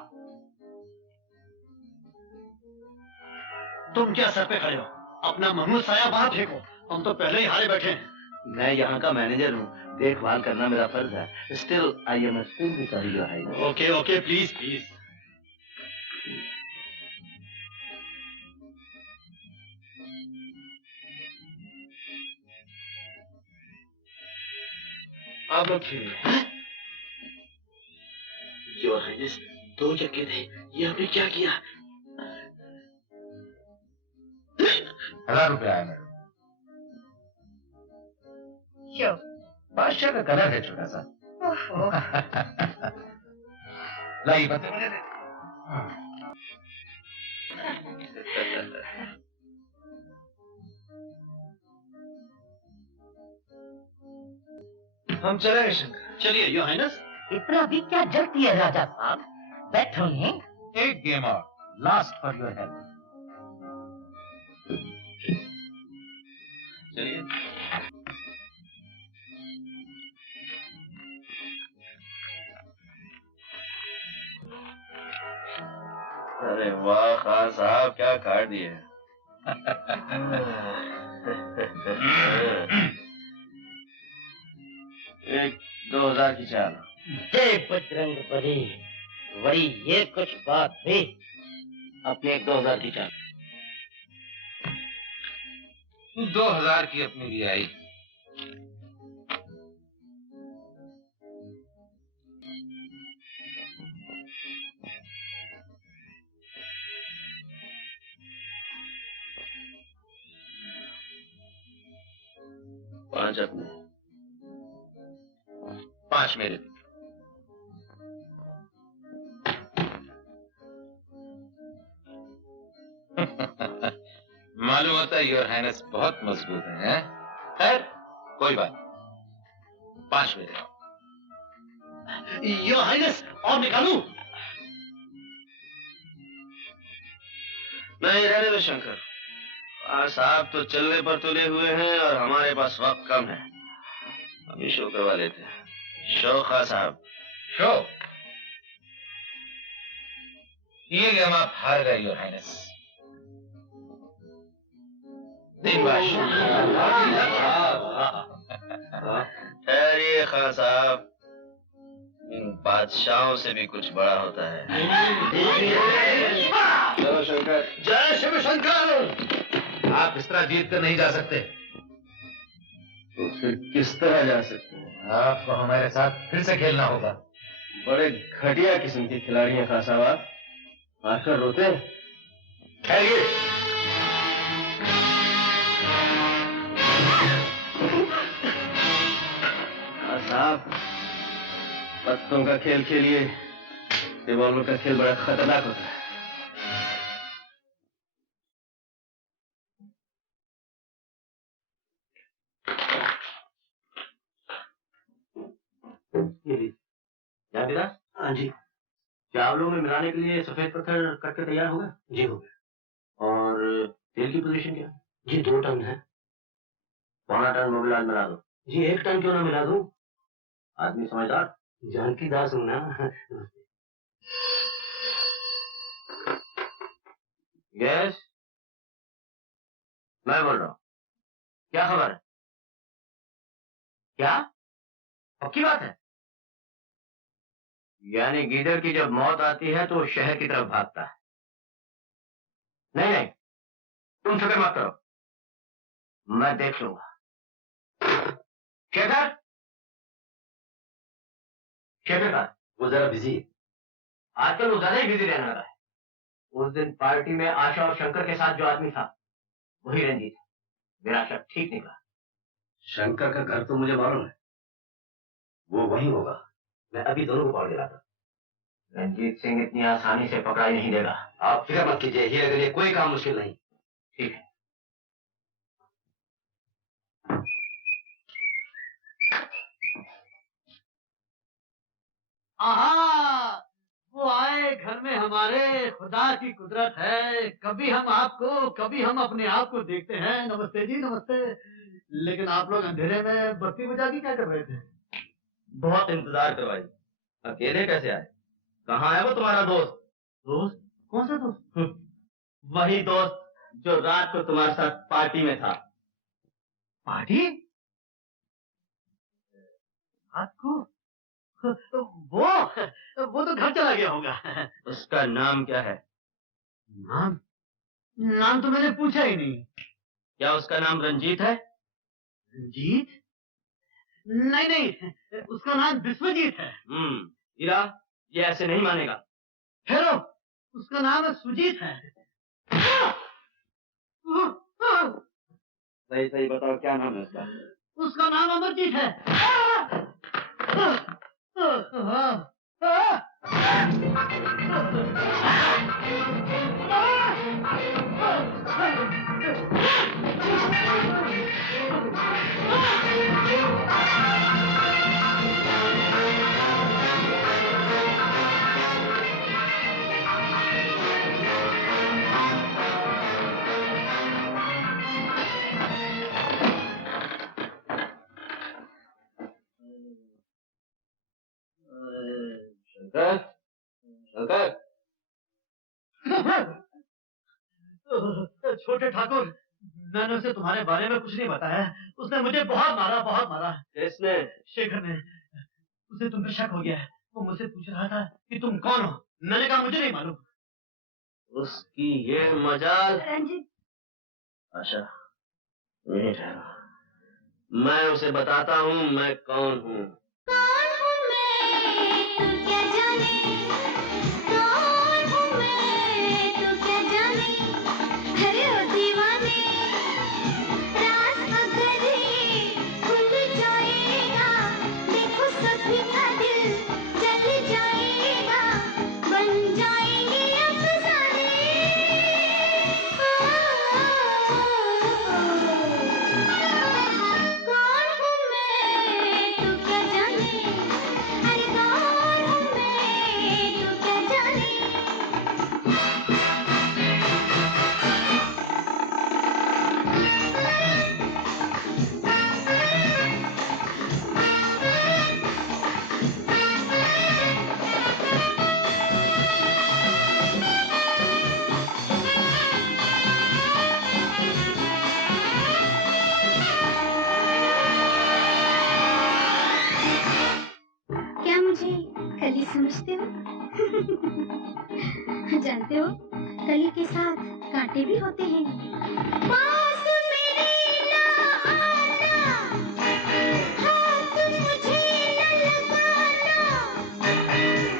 तुम क्या सर पे खड़े हो? अपना महमूद साया बाहर फेंको, हम तो पहले ही हारे बैठे हैं। मैं यहाँ का मैनेजर हूँ, देखभाल करना मेरा फर्ज है। Still I am extremely sorry your highness. Okay okay, please please. आप लोग खेलिए। योर हाइनेस, 2 चक्के थे, ये हमने क्या किया? 1000 रुपया आया मेरे। क्यों? बादशाह का कलर है छोटा सा। लाई बता मुझे दे। हम चलेंगे शंकर। चलिए योर हाइनेस। इतना भी क्या जल्दी है राजा साहब, बैठिए। एक गेम और, लास्ट फॉर योर हेल्प। चलिए। अरे वाह खान साहब, क्या काट दिए। एक 2000 की चाल। जय बजरंग बली, वही ये कुछ बात भी। अपनी एक 2000 की चाल। 2000 की अपनी भी आई। पांच अपने, 5 मेरे। मालूम होता है योर हाइनेस बहुत मजबूत है। खैर कोई बात, 5 मेरे। योर हाइनेस, और निकालूं? नहीं, रहने दो शंकर। साहब तो चलने पर तुले हुए हैं और हमारे पास वक्त कम है। हम ही शो करवा लेते हैं। शो खान साहब। शो? ये गेम आप हार गए योर हाइनेस। ठहरिए खान साहब, इन बादशाहों से भी कुछ बड़ा होता है। चलो शंकर। जय शिव शंकर। आप इस तरह जीत कर नहीं जा सकते। तो फिर किस तरह जा सकते हैं? आपको हमारे साथ फिर से खेलना होगा। बड़े घटिया किस्म के खिलाड़ी हैं खान साहब आप, आकर रोते हैं। ठहरिए। खान साहब, पत्तों का खेल खेलिए, रिवॉल्वर का खेल बड़ा खतरनाक होता है। ये लीजिए। जानवीदास? हाँ जी। चावलों में मिलाने के लिए सफेद पत्थर करके तैयार होगा? जी हो गया। और तेल की पोजीशन क्या है? जी 2 टन है। 1.25 टन मोबिलाल मिला दो। जी 1 टन क्यों ना मिला दूं? आदमी समझदार। जानकी दास हूं ना। यस, मैं बोल रहा हूँ। क्या खबर है? क्या पक्की बात है? यानी गीदड़ की जब मौत आती है तो वो शहर की तरफ भागता है। नहीं नहीं, तुम फिक्र मत करो, मैं देख लूंगा। शेखर, शेखर का वो जरा बिजी है। आजकल वो ज्यादा ही बिजी रहने लगा है। उस दिन पार्टी में आशा और शंकर के साथ जो आदमी था वही रंजीत है। मेरा शक ठीक निकला। शंकर का घर तो मुझे मालूम है, वो वहीं होगा। मैं अभी दोनों को पकड़ दिलाता। रंजीत सिंह इतनी आसानी से पकड़ाई नहीं देगा। आप फिक्र मत कीजिए, हीरे के लिए कोई काम मुश्किल नहीं। ठीक है। आहा, वो आए घर में हमारे, खुदा की कुदरत है। कभी हम आपको, कभी हम अपने आप को देखते हैं। नमस्ते जी, नमस्ते। लेकिन आप लोग अंधेरे में बत्ती बुझा के क्या कर रहे थे? बहुत इंतजार करवाई, अकेले कैसे आए? कहाँ है वो तुम्हारा दोस्त? दोस्त? कौन सा दोस्त? वही दोस्त जो रात को तुम्हारे साथ पार्टी में था। पार्टी? रात को? वो तो घर चला गया होगा। उसका नाम क्या है? नाम? नाम तो मैंने पूछा ही नहीं। क्या उसका नाम रंजीत है? रंजीत? नहीं नहीं, उसका नाम विश्वजीत है। हीरा, ये ऐसे नहीं मानेगा। हेलो, उसका नाम सुजीत है। सही सही बताओ, क्या नाम है उसका? उसका नाम अमरजीत है। शंकर, शंकर। छोटे ठाकुर, मैंने उसे तुम्हारे बारे में कुछ नहीं बताया। उसने मुझे बहुत मारा, बहुत मारा। किसने? शेखर ने। उसे तुम पे शक हो गया है। वो मुझसे पूछ रहा था कि तुम कौन हो। मैंने कहा मुझे नहीं मालूम। उसकी ये मजाल। रंजीत। आशा, यहीं ठहरो, मैं उसे बताता हूँ मैं कौन हूँ। कौन हूँ मैं, तू क्या जाने? कौन हूँ मैं, तू क्या जाने? अरे ओ दीवाने, राज अगर ये खुल जाएगा, देखो सभी का दिल जल जाएगा, बन जाएंगे अफसाने। कौन हूँ मैं, तू क्या जाने? अरे कौन हूँ मैं, तू क्या जाने? क्या मुझे कली समझते हो? जानते हो, कली के साथ कांटे भी होते हैं। पास मेरे ना आना, हाथ मुझे न लगाना,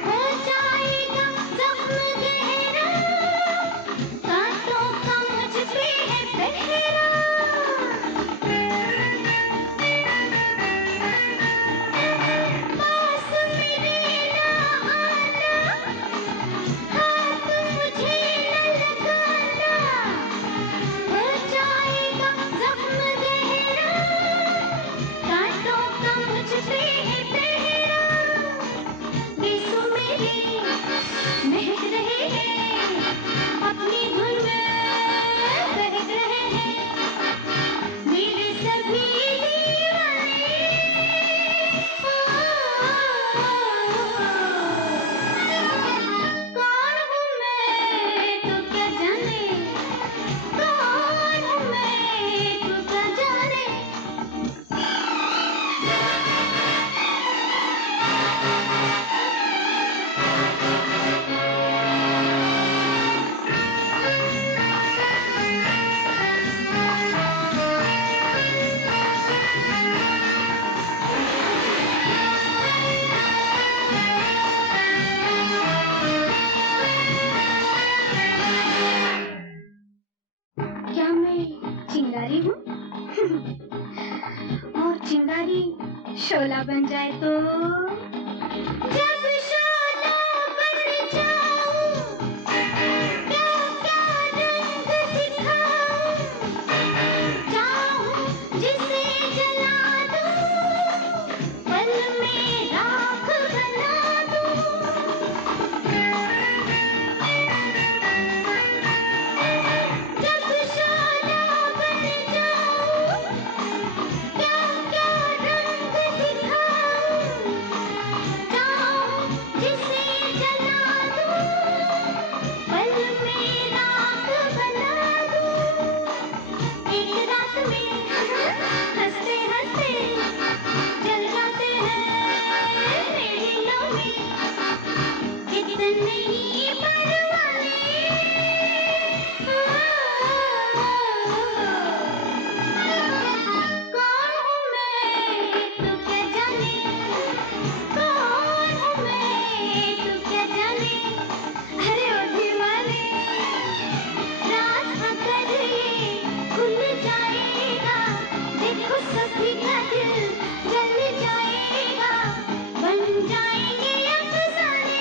हो जाएगा जख्म गहरा, कांटों का मुझ पे है पहरा। पास मेरे ना आना, हाथ मुझे न लगाना, हो जाएगा शोला बन जाए तो, जब शोला बन जाऊं क्या क्या रंग दिखाऊं, चाहूं जिसे जला दूं, पल में राख बना दूं। जब शोला बन जाऊं क्या क्या रंग दिखाऊं, चाहूं जिसे जला दूं, पल में राख बना दूं। एक रात में हंसते हंसते जल जाते हैं मेरी लोरी, कितने ही परवाने कौन हूँ मैं तू क्या जाने, कौन हूँ मैं तू क्या जाने। अरे ओ दीवाने राज अगर ये खुल जाएगा, देखो सभी का दिल जल जाएगा, बन जाएंगे अफसाने।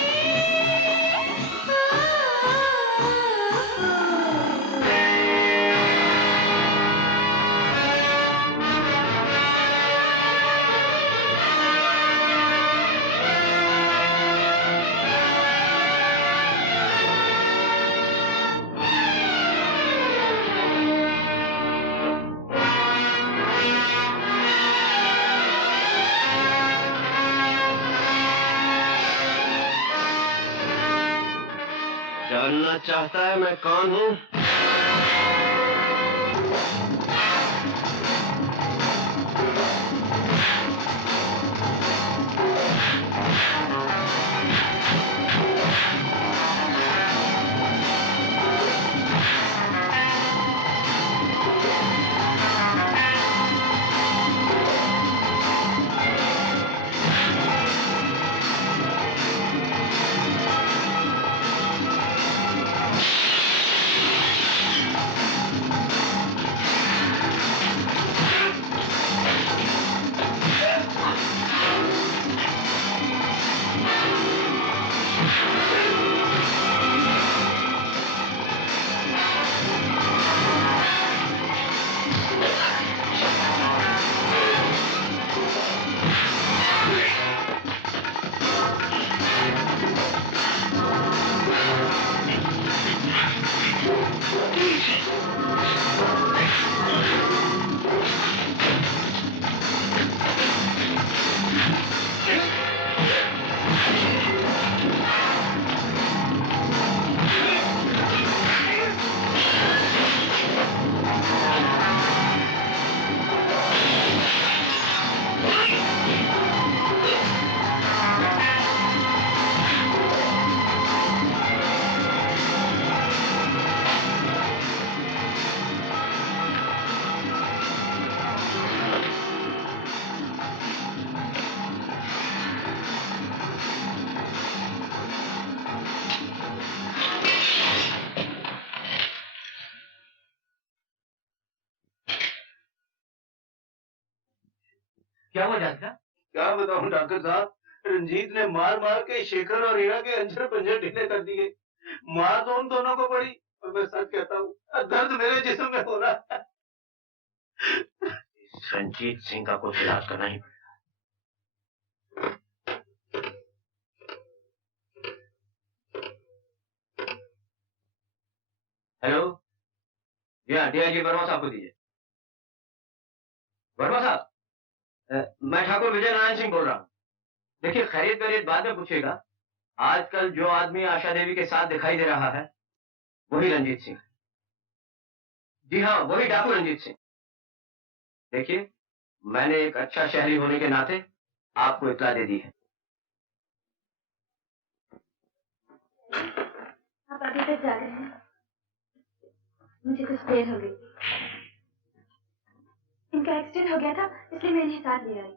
जानना चाहता है मैं कौन हूँ? क्या हुआ जानका? क्या बताऊं डॉक्टर साहब, रंजीत ने मार मार के शेखर और हीरा के अंजर पंजर ढीले कर दिए। मार तो उन दोनों को पड़ी, और मैं सच कहता हूँ दर्द मेरे जिस्म में हो रहा है। रंजीत सिंह का कुछ इलाज करना ही पड़ेगा। हेलो, ये डीआईजी वर्मा साहब को दीजिए। वर्मा साहब, मैं ठाकुर विजय नारायण सिंह बोल रहा हूँ। देखिए, खैरियत वैरियत बाद में पूछेगा। आजकल जो आदमी आशा देवी के साथ दिखाई दे रहा है वही रंजीत सिंह। जी हाँ, वही डाकू रंजीत सिंह। देखिए, मैंने एक अच्छा शहरी होने के नाते आपको इत्तला दे दी है। आप अभी तक जा रहे हैं? मुझे कुछ देर हो गई। इनका एक्सीडेंट हो गया था, इसलिए मैं इन्हें साथ ले आई।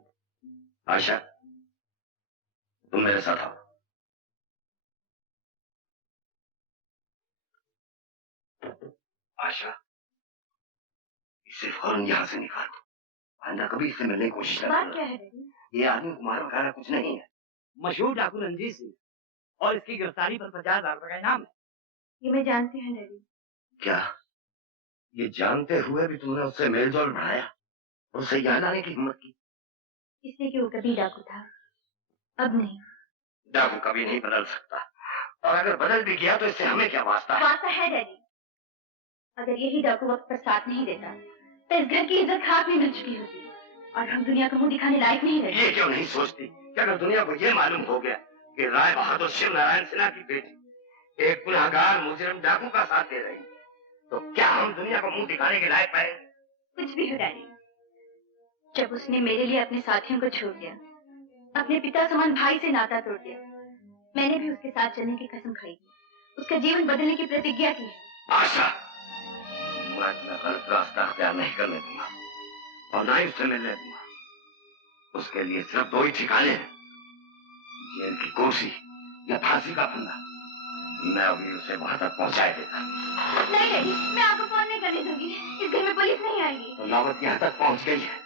आशा, तुम मेरे साथ आओ। आशा, इसे फौरन यहाँ से निकालो। आइंदा कभी इससे मिलने की कोशिश न करना। बात क्या है डैडी? ये आदमी कुमार वगैरह कुछ नहीं है। मशहूर डाकू रंजीत सिंह और इसकी गिरफ्तारी पर 50,000 रुपए का इनाम है। ये मैं जानती हूँ डैडी। क्या ये जानते हुए भी तुमने उससे मेलजोल बढ़ाया और उसे यहाँ लाने की हिम्मत की? इसलिए कि वो कभी डाकू था, अब नहीं। डाकू कभी नहीं बदल सकता, और अगर बदल भी गया तो इससे हमें क्या वास्ता है? वास्ता है डैडी। अगर यही डाकू वक्त पर साथ नहीं देता तो इस घर की इज्जत खाक में मिल चुकी होती और हम दुनिया को मुंह दिखाने लायक नहीं रहते। ये क्यों नहीं सोचती कि अगर दुनिया को ये मालूम हो गया कि राय बहादुर शिव नारायण सिन्हा की बेटी एक गुनहगार मुजरिम डाकू का साथ दे रही, तो क्या हम दुनिया को मुंह दिखाने के लायक पाए? कुछ भी हो डैडी, जब उसने मेरे लिए अपने साथियों को छोड़ दिया, अपने पिता समान भाई से नाता तोड़ दिया, मैंने भी उसके साथ चलने की कसम खाई, उसका जीवन बदलने की प्रतिज्ञा की है। आशा, मैं तुम्हें गलत रास्ता अख्तियार नहीं करने दूंगा और ना ही उससे मिलने दूंगा। उसके लिए सिर्फ दो ही ठिकाने हैं, जेल की कुर्सी या फांसी का फंदा। मैं अभी उसे वहां तक पहुंचाए देता। नहीं डैडी, मैं आपको फोन नहीं करने दूंगी। इस घर में पुलिस नहीं आएगी। तो नौबत यहाँ तक पहुंच गई है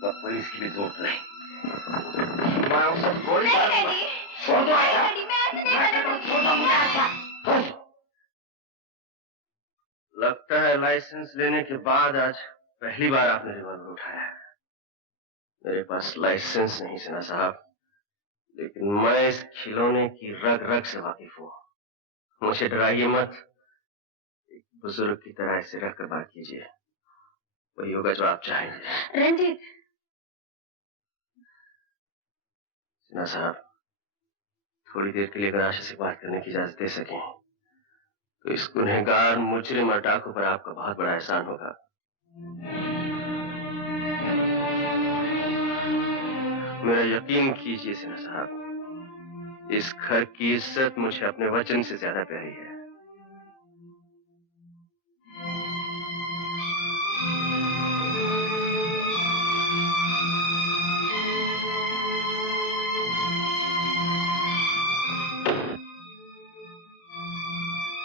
तो पुलिस की भी जरूरत नहीं। मैं उसे गोली नहीं मारूंगा। डैडी, छोड़ दो नहीं आशा। डैडी, मैं ऐसे नहीं करने छोड़ दो मुझे आशा। दूंगी। लगता है लाइसेंस लेने के बाद आज पहली बार आपने रिवॉल्वर उठाया है। मेरे पास लाइसेंस नहीं सिन्हा साहब, लेकिन मैं इस खिलौने की रग रग से वाकिफ हूँ। मुझे डराइए मत, एक बुजुर्ग की तरह ऐसे रहकर बात कीजिए, वही होगा जो आप चाहेंगे। रंजीत, सिन्हा साहब, थोड़ी देर के लिए अगर आशा से बात करने की इजाजत दे सकें तो इस गुनहगार मुजरिम और डाकू पर आपका बहुत बड़ा एहसान होगा। मेरा यकीन कीजिए सिन्हा साहब, इस घर की इज्जत मुझे अपने वचन से ज्यादा प्यारी है।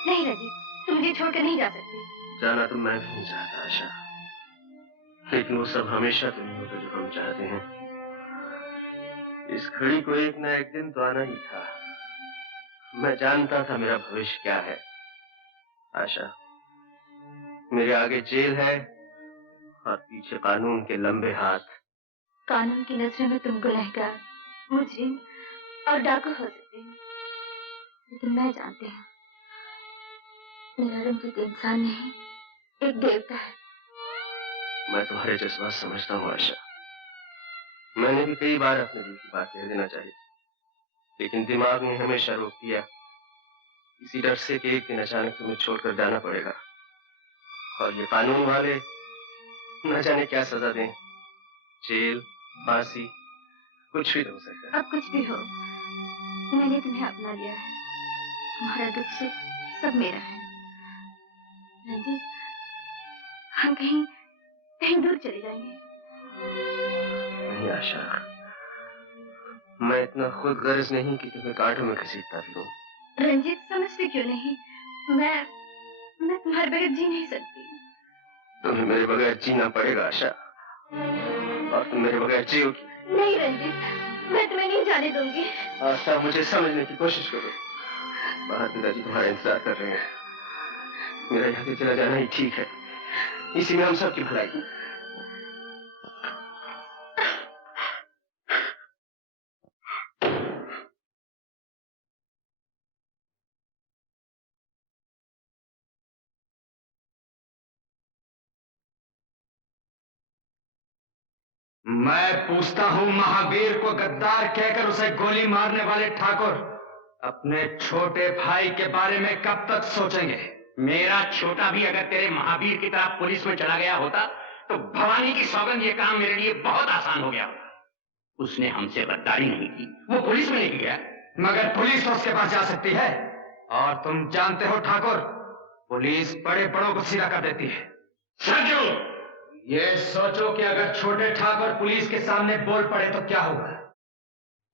नहीं रंजीत, तुम मुझे छोड़कर नहीं जा सकते। जाना तो मैं भी नहीं चाहता आशा, लेकिन वो सब हमेशा तो नहीं होता जो हम चाहते हैं। इस घड़ी को एक ना एक दिन तो आना ही था। मैं जानता था मेरा भविष्य क्या है। आशा, मेरे आगे जेल है और पीछे कानून के लंबे हाथ। कानून की नजरों में तुम गुनहगार, मुजरिम और डाकू हो सकते हो, लेकिन मैं जानती हूँ मेरा रंजीत इंसान नहीं, एक देवता है। मैं तुम्हारे जज्बात समझता हूँ आशा। मैंने भी कई बार अपने दिल की बात कह देना चाहिए, लेकिन दिमाग ने हमेशा रोक दिया, इसी डर से कि एक दिन अचानक तुम्हें छोड़कर जाना पड़ेगा और ये कानून वाले न जाने क्या सजा दें, जेल, फांसी, कुछ भी हो सकता है। अब कुछ भी हो, मैंने तुम्हें अपना लिया है, तुम्हारा दुख सुख सब मेरा है। रंजीत, हम कहीं कहीं दूर चले जाएंगे। नहीं आशा, मैं इतना खुद गर्ज नहीं कि तुम्हें कांटों में घसीटता फिरूं। रंजीत, समझते क्यों नहीं? मैं तुम्हारे बगैर जी नहीं सकती। तुम्हें मेरे बगैर जीना पड़ेगा आशा, और तुम मेरे बगैर जियोगी। नहीं रंजीत, मैं तुम्हें नहीं जाने दूंगी। आशा, मुझे समझने की कोशिश करो। बाहर पिताजी तुम्हारा इंतजार कर रहे हैं। मेरा यहाँ से चला जाना ही ठीक है, इसी में हम सबकी भलाई है। मैं पूछता हूं, महावीर को गद्दार कहकर उसे गोली मारने वाले ठाकुर अपने छोटे भाई के बारे में कब तक सोचेंगे? मेरा छोटा भी अगर तेरे महावीर की तरह पुलिस में चला गया होता तो भवानी की सौगंध ये काम मेरे लिए बहुत आसान हो गया होता। उसने हमसे गद्दारी नहीं की, वो पुलिस में नहीं गया। मगर पुलिस तो उसके पास जा सकती है, और तुम जानते हो ठाकुर, पुलिस बड़े बड़ों को सीधा कर देती है। सरजू, ये सोचो कि अगर छोटे ठाकुर पुलिस के सामने बोल पड़े तो क्या होगा?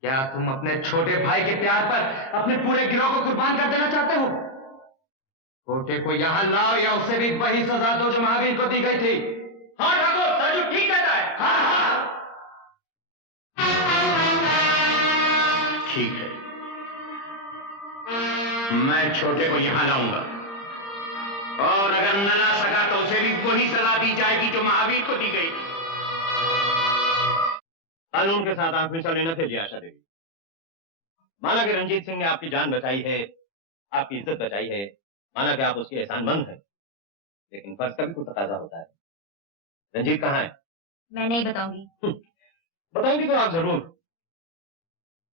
क्या तुम अपने छोटे भाई के प्यार पर अपने पूरे गिरोह को कुर्बान कर देना चाहते हो? छोटे को यहाँ लाओ या उसे भी वही सजा दो जो महावीर को दी गई थी। हाँ ठाकुर, सरजू ठीक कहता है। हाँ हाँ। ठीक है, मैं छोटे को यहां लाऊंगा और अगर न ला सका तो उसे भी वही सजा दी जाएगी जो महावीर को दी गई थी। कानून के साथ आप मिसा लेना थे आशा देवी। माना कि रंजीत सिंह ने आपकी जान बचाई है, आपकी इज्जत बचाई है, माना कि आप उसके एहसानमंद हैं, लेकिन फर्ज का भी कुछ तकाजा होता है। रंजीत कहाँ है? मैं नहीं बताऊंगी। बताएंगी तो आप जरूर।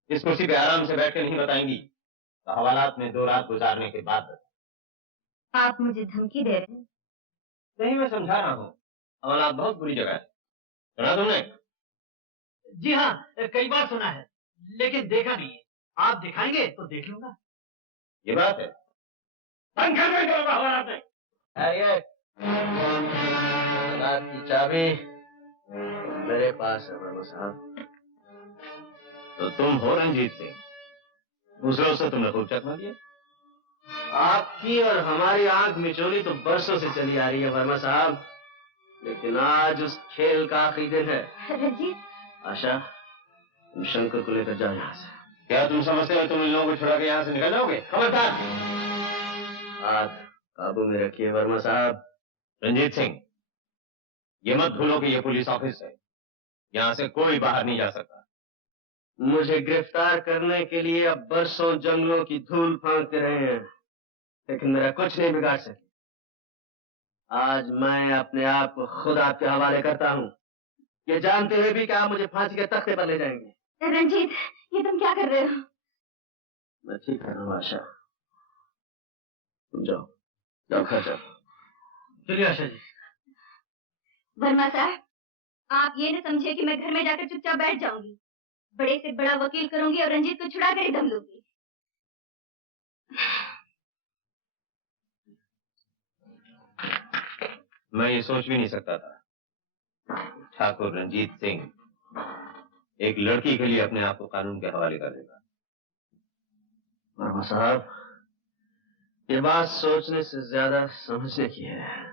इस कुर्सी पे आराम से बैठ के नहीं बताएंगी तो हवालात में 2 रात गुजारने के बाद। आप मुझे धमकी दे रहे हैं? नहीं, मैं समझा रहा हूँ। हवालात बहुत बुरी जगह है। सुना तुमने? जी हाँ, कई बार सुना है, लेकिन देखा नहीं है। आप दिखाएंगे तो देख लूंगा। ये बात है। हवालात में रात की चाबी मेरे पास है बाबू साहब। तो तुम हो रंजीत सिंह? दूसरों से तुमने खूब चकमा दिया। आपकी और हमारी आंख मिचोली तो बरसों से चली आ रही है वर्मा साहब, लेकिन आज उस खेल का आखिरी दिन है। रंजीत, आशा, तुम शंकर को लेकर जाओ यहाँ से। क्या तुम समझते हो तुम इन लोगों को छुड़ा के यहाँ से निकल जाओगे? खबरदार! हाथ काबू में रखिए वर्मा साहब। रंजीत सिंह, ये मत भूलो कि ये पुलिस ऑफिस है, यहाँ से कोई बाहर नहीं जा सकता। मुझे गिरफ्तार करने के लिए अब बरसों जंगलों की धूल फांकते रहे हैं, लेकिन मेरा कुछ नहीं बिगाड़ सके। आज मैं अपने आप को खुद आपके हवाले करता हूँ, ये जानते हुए भी कि आप मुझे फांसी के तख्ते पर ले जाएंगे। रंजीत, ये तुम क्या कर रहे हो? मैं ठीक कर रहा हूँ आशा। तुम जाओ, जाओ घर जाओ। चलिए आशा जी। वर्मा साहब, आप ये न समझे कि मैं घर में जाकर चुपचाप बैठ जाऊंगी। बड़े से बड़ा वकील करूंगी और रंजीत को छुड़ा कर ही दम लूंगी। मैं ये सोच भी नहीं सकता था ठाकुर रंजीत सिंह एक लड़की के लिए अपने आप को कानून के हवाले कर देगा। वर्मा साहब, ये बात सोचने से ज्यादा समझने की है।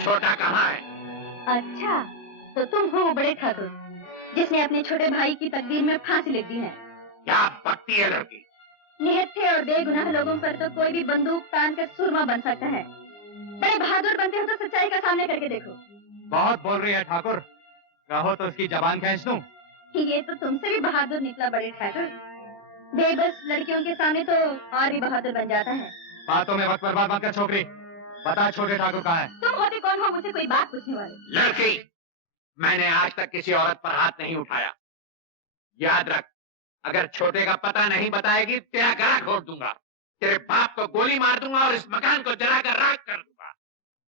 छोटा कहाँ है? अच्छा, तो तुम हो बड़े ठाकुर जिसने अपने छोटे भाई की तकदीर में फांसी लिख दी है। क्या पकती है लड़की? निहत्थे और बेगुनाह लोगों पर तो कोई भी बंदूक तान कर सुरमा बन सकता है। बड़े बहादुर बनते हो तो सच्चाई का सामने करके देखो। बहुत बोल रही है ठाकुर, कहो तो उसकी जबान खींच दूं। ये तो तुमसे भी बहादुर निकला बड़े ठाकुर। बेबस लड़कियों के सामने तो और भी बहादुर बन जाता है। बातों में वक्त बर्बाद मत कर छोकरी, बता छोटे ठाकुर कहाँ है? तुम होते कौन हो मुझसे कोई बात पूछने वाले? लड़की, मैंने आज तक किसी औरत पर हाथ नहीं उठाया। याद रख, अगर छोटे का पता नहीं बताएगी तेरा गला घोट दूंगा, तेरे बाप को गोली मार दूंगा और इस मकान को जलाकर राख कर दूंगा।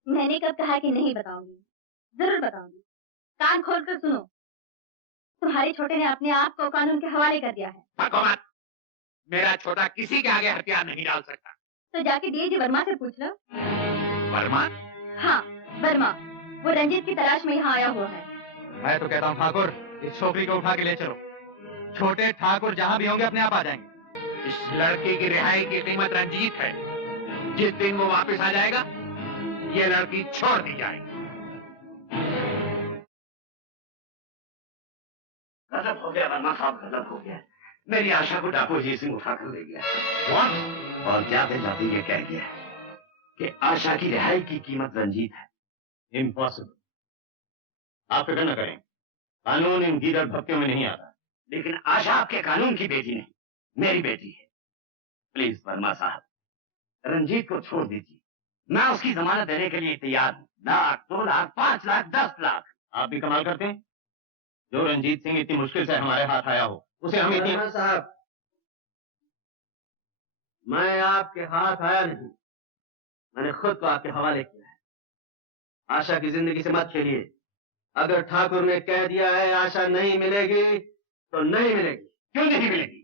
मैंने कब कहा कि नहीं बताऊंगी? जरूर बताऊंगी। कान खोल कर सुनो, तुम्हारे छोटे ने अपने आप को कानून के हवाले कर दिया है। भगो मत, मेरा छोटा किसी के आगे हथियार नहीं डाल सकता। तो जाके डीआईजी वर्मा से पूछ लो। वर्मा? हाँ, वर्मा। वो रंजीत की तलाश में यहाँ आया हुआ है। मैं तो कहता हूँ ठाकुर, इस छोकरी को उठा के ले चलो। छोटे ठाकुर जहाँ भी होंगे अपने आप आ जाएंगे। इस लड़की की रिहाई की कीमत रंजीत है। जिस दिन वो वापस आ जाएगा, ये लड़की छोड़ दी जाएगी। गजब हो गया वर्मा साहब, गजब हो गया। मेरी आशा को डाकू जी सिंह उठा कर ले गया। What? और जाते जाते ये कह गया कि आशा की रिहाई की कीमत रंजीत है। इम्पॉसिबल। आप फिक्र न करें, कानून इन गीदड़ भक्तियों में नहीं आता। लेकिन आशा आपके कानून की बेटी नहीं, मेरी बेटी है। प्लीज वर्मा साहब, रंजीत को छोड़ दीजिए। मैं उसकी जमानत देने के लिए तैयार हूँ। 1 लाख, 2 लाख, 5 लाख, 10 लाख। आप भी कमाल करते हैं। जो रंजीत सिंह इतनी मुश्किल से हमारे हाथ आया हो, उसे हम इतनी... वर्मा साहब, मैं आपके हाथ आया नहीं, मैंने खुद को आपके हवाले किया है। आशा की जिंदगी से मत खेलिए। अगर ठाकुर ने कह दिया है आशा नहीं मिलेगी तो नहीं मिलेगी। क्यों नहीं मिलेगी?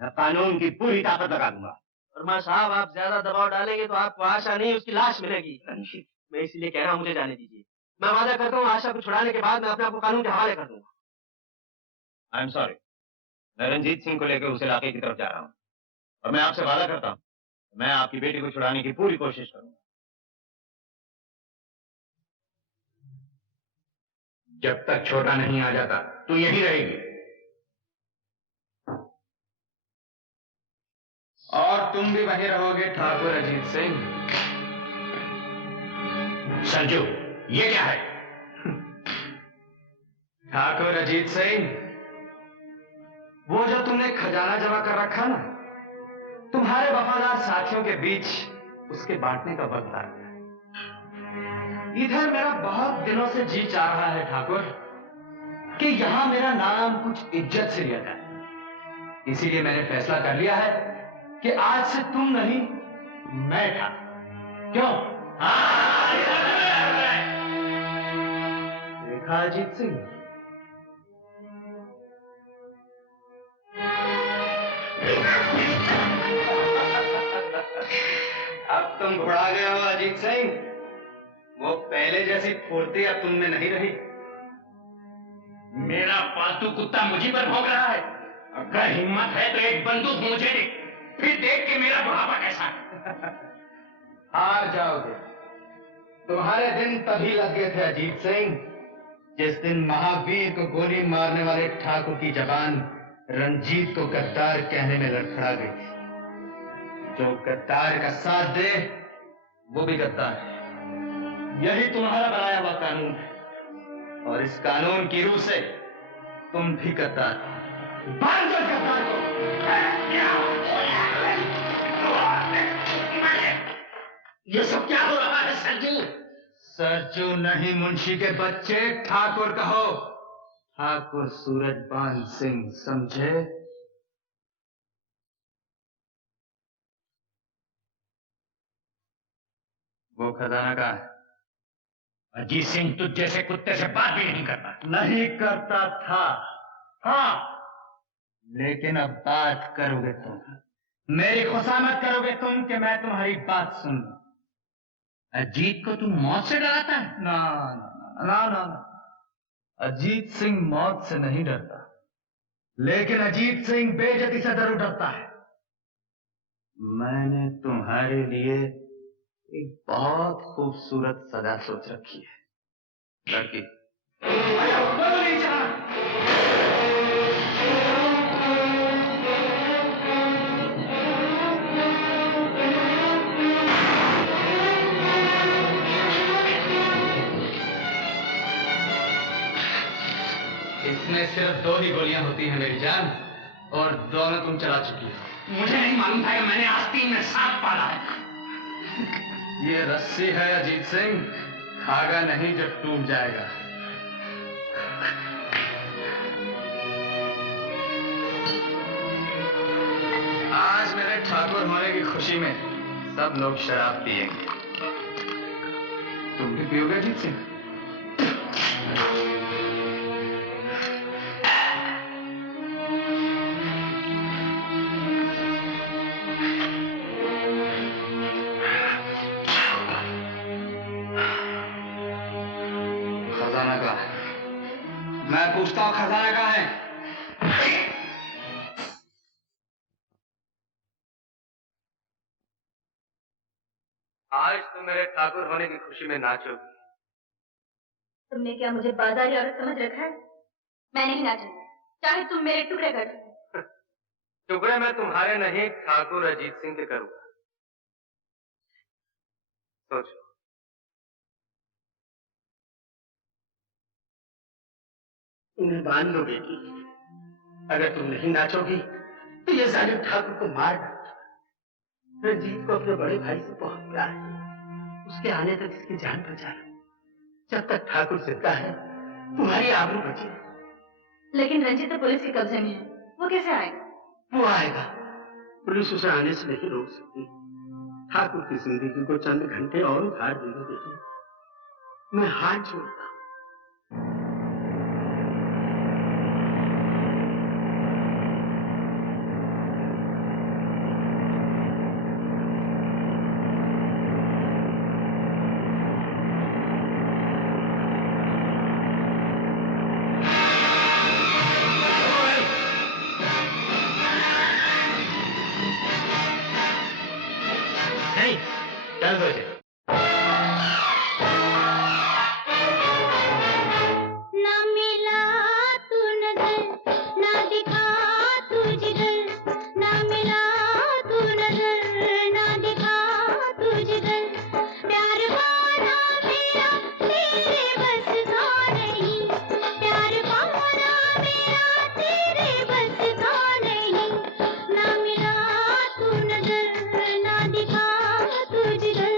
मैं कानून की पूरी ताकत लगा दूंगा। वर्मा साहब, आप ज्यादा दबाव डालेंगे तो आपको आशा नहीं उसकी लाश मिलेगी। मैं इसलिए कह रहा हूँ, मुझे जाने दीजिए। मैं वादा करता हूँ आशा को छुड़ाने के बाद मैं अपने आप को कानून के हवाले कर दूंगा। आई एम सॉरी, मैं रंजीत सिंह को लेकर उस इलाके की तरफ जा रहा हूँ और मैं आपसे वादा करता हूं, मैं आपकी बेटी को छुड़ाने की पूरी कोशिश करूंगा। जब तक छोटा नहीं आ जाता तू यहीं रहेगी और तुम भी वहीं रहोगे ठाकुर अजीत सिंह। संजू, ये क्या है? ठाकुर अजीत सिंह, वो जो तुमने खजाना जमा कर रखा ना, तुम्हारे वफादार साथियों के बीच उसके बांटने का वक्त आ गया। इधर मेरा बहुत दिनों से जी चाह रहा है ठाकुर कि यहां मेरा नाम कुछ इज्जत से लिया जाए। इसीलिए मैंने फैसला कर लिया है कि आज से तुम नहीं, मैं ठाकुर। क्यों? देखा अजीत सिंह, अब तुम घुड़ा गए हो अजीत सिंह। वो पहले जैसी फुर्ती अब तुम में नहीं रही। मेरा पालतू कुत्ता मुझी पर भौंक रहा है। अगर हिम्मत है तो एक बंदूक मुझे दे, फिर देख के मेरा बुढ़ापा कैसा है। हार जाओगे। तुम्हारे दिन तभी लग गए थे अजीत सिंह, जिस दिन महावीर को गोली मारने वाले ठाकुर की जबान रंजीत को गद्दार कहने में लड़खड़ा गई। जो गद्दार का साथ दे वो भी गद्दार है। यही तुम्हारा बनाया हुआ कानून है और इस कानून की रूह से तुम भी गद्दार हो। बांध दो इस गद्दार को। ये सब क्या हो रहा है सरजू? सरजू नहीं, मुंशी के बच्चे, ठाकुर कहो। ठाकुर सूरजबान सिंह, समझे? वो खजाना कहाँ है? अजीत सिंह तुझ जैसे कुत्ते से बात भी नहीं करता। नहीं करता था, हाँ, लेकिन अब बात करोगे तुम। मेरी खुशामद करोगे तुम कि मैं तुम्हारी बात सुन लूं। अजीत को तू मौत से डराता है? ना ना ना ना ना, अजीत सिंह मौत से नहीं डरता, लेकिन अजीत सिंह बेइज्जती से जरूर डरता है। मैंने तुम्हारे लिए एक बहुत खूबसूरत सजा सोच रखी है। लड़की नहीं जाना। इसमें सिर्फ 2 ही गोलियां होती हैं मेरी जान, और दोनों तुम चला चुकी हो। मुझे नहीं मालूम था कि मैंने आस्तीन में सांप पाला है। ये रस्सी है अजीत सिंह, धागा नहीं जो टूट जाएगा। आज मेरे ठाकुर होने की खुशी में सब लोग शराब पिएंगे। तुम भी पियोगे अजीत सिंह? खजाना कहाँ है? मैं पूछता हूँ, खजाना कहाँ है? आज तुम मेरे ठाकुर होने की खुशी में नाचोगी। तुमने क्या मुझे बाजारी औरत समझ रखा है? मैं नहीं नाचूंगी, चाहे तुम मेरे टुकड़े कर दो। टुकड़े मैं तुम्हारे नहीं, ठाकुर अजीत सिंह के करूंगा। सोचो। उन्हें मान लो बेटी, अगर तुम नहीं नाचोगी तो ये जालिम ठाकुर को मार डालेगा। रंजीत को अपने बड़े भाई से बहुत प्यार है, उसके आने तक इसकी जान बचा लो। जब तक ठाकुर जिंदा है तुम्हारी आबरू बची है। लेकिन रंजीत तो पुलिस के कब्जे में है, वो कैसे आएगा? वो आएगा, पुलिस उसे आने से नहीं रोक सकती। ठाकुर की जिंदगी को चंद घंटे और उधार दे दो बेटी, मैं हाथ जोड़ता हूं। जाने दो इसे। ना मिला तू नजर, ना दिखा तू जिगर, ना मिला तू नजर, ना दिखा तू जिगर, प्यार पाना मेरा तेरे बस का नहीं, प्यार पाना मेरा तेरे बस का नहीं, ना मिला तू नजर, ना दिखा तू जिगर।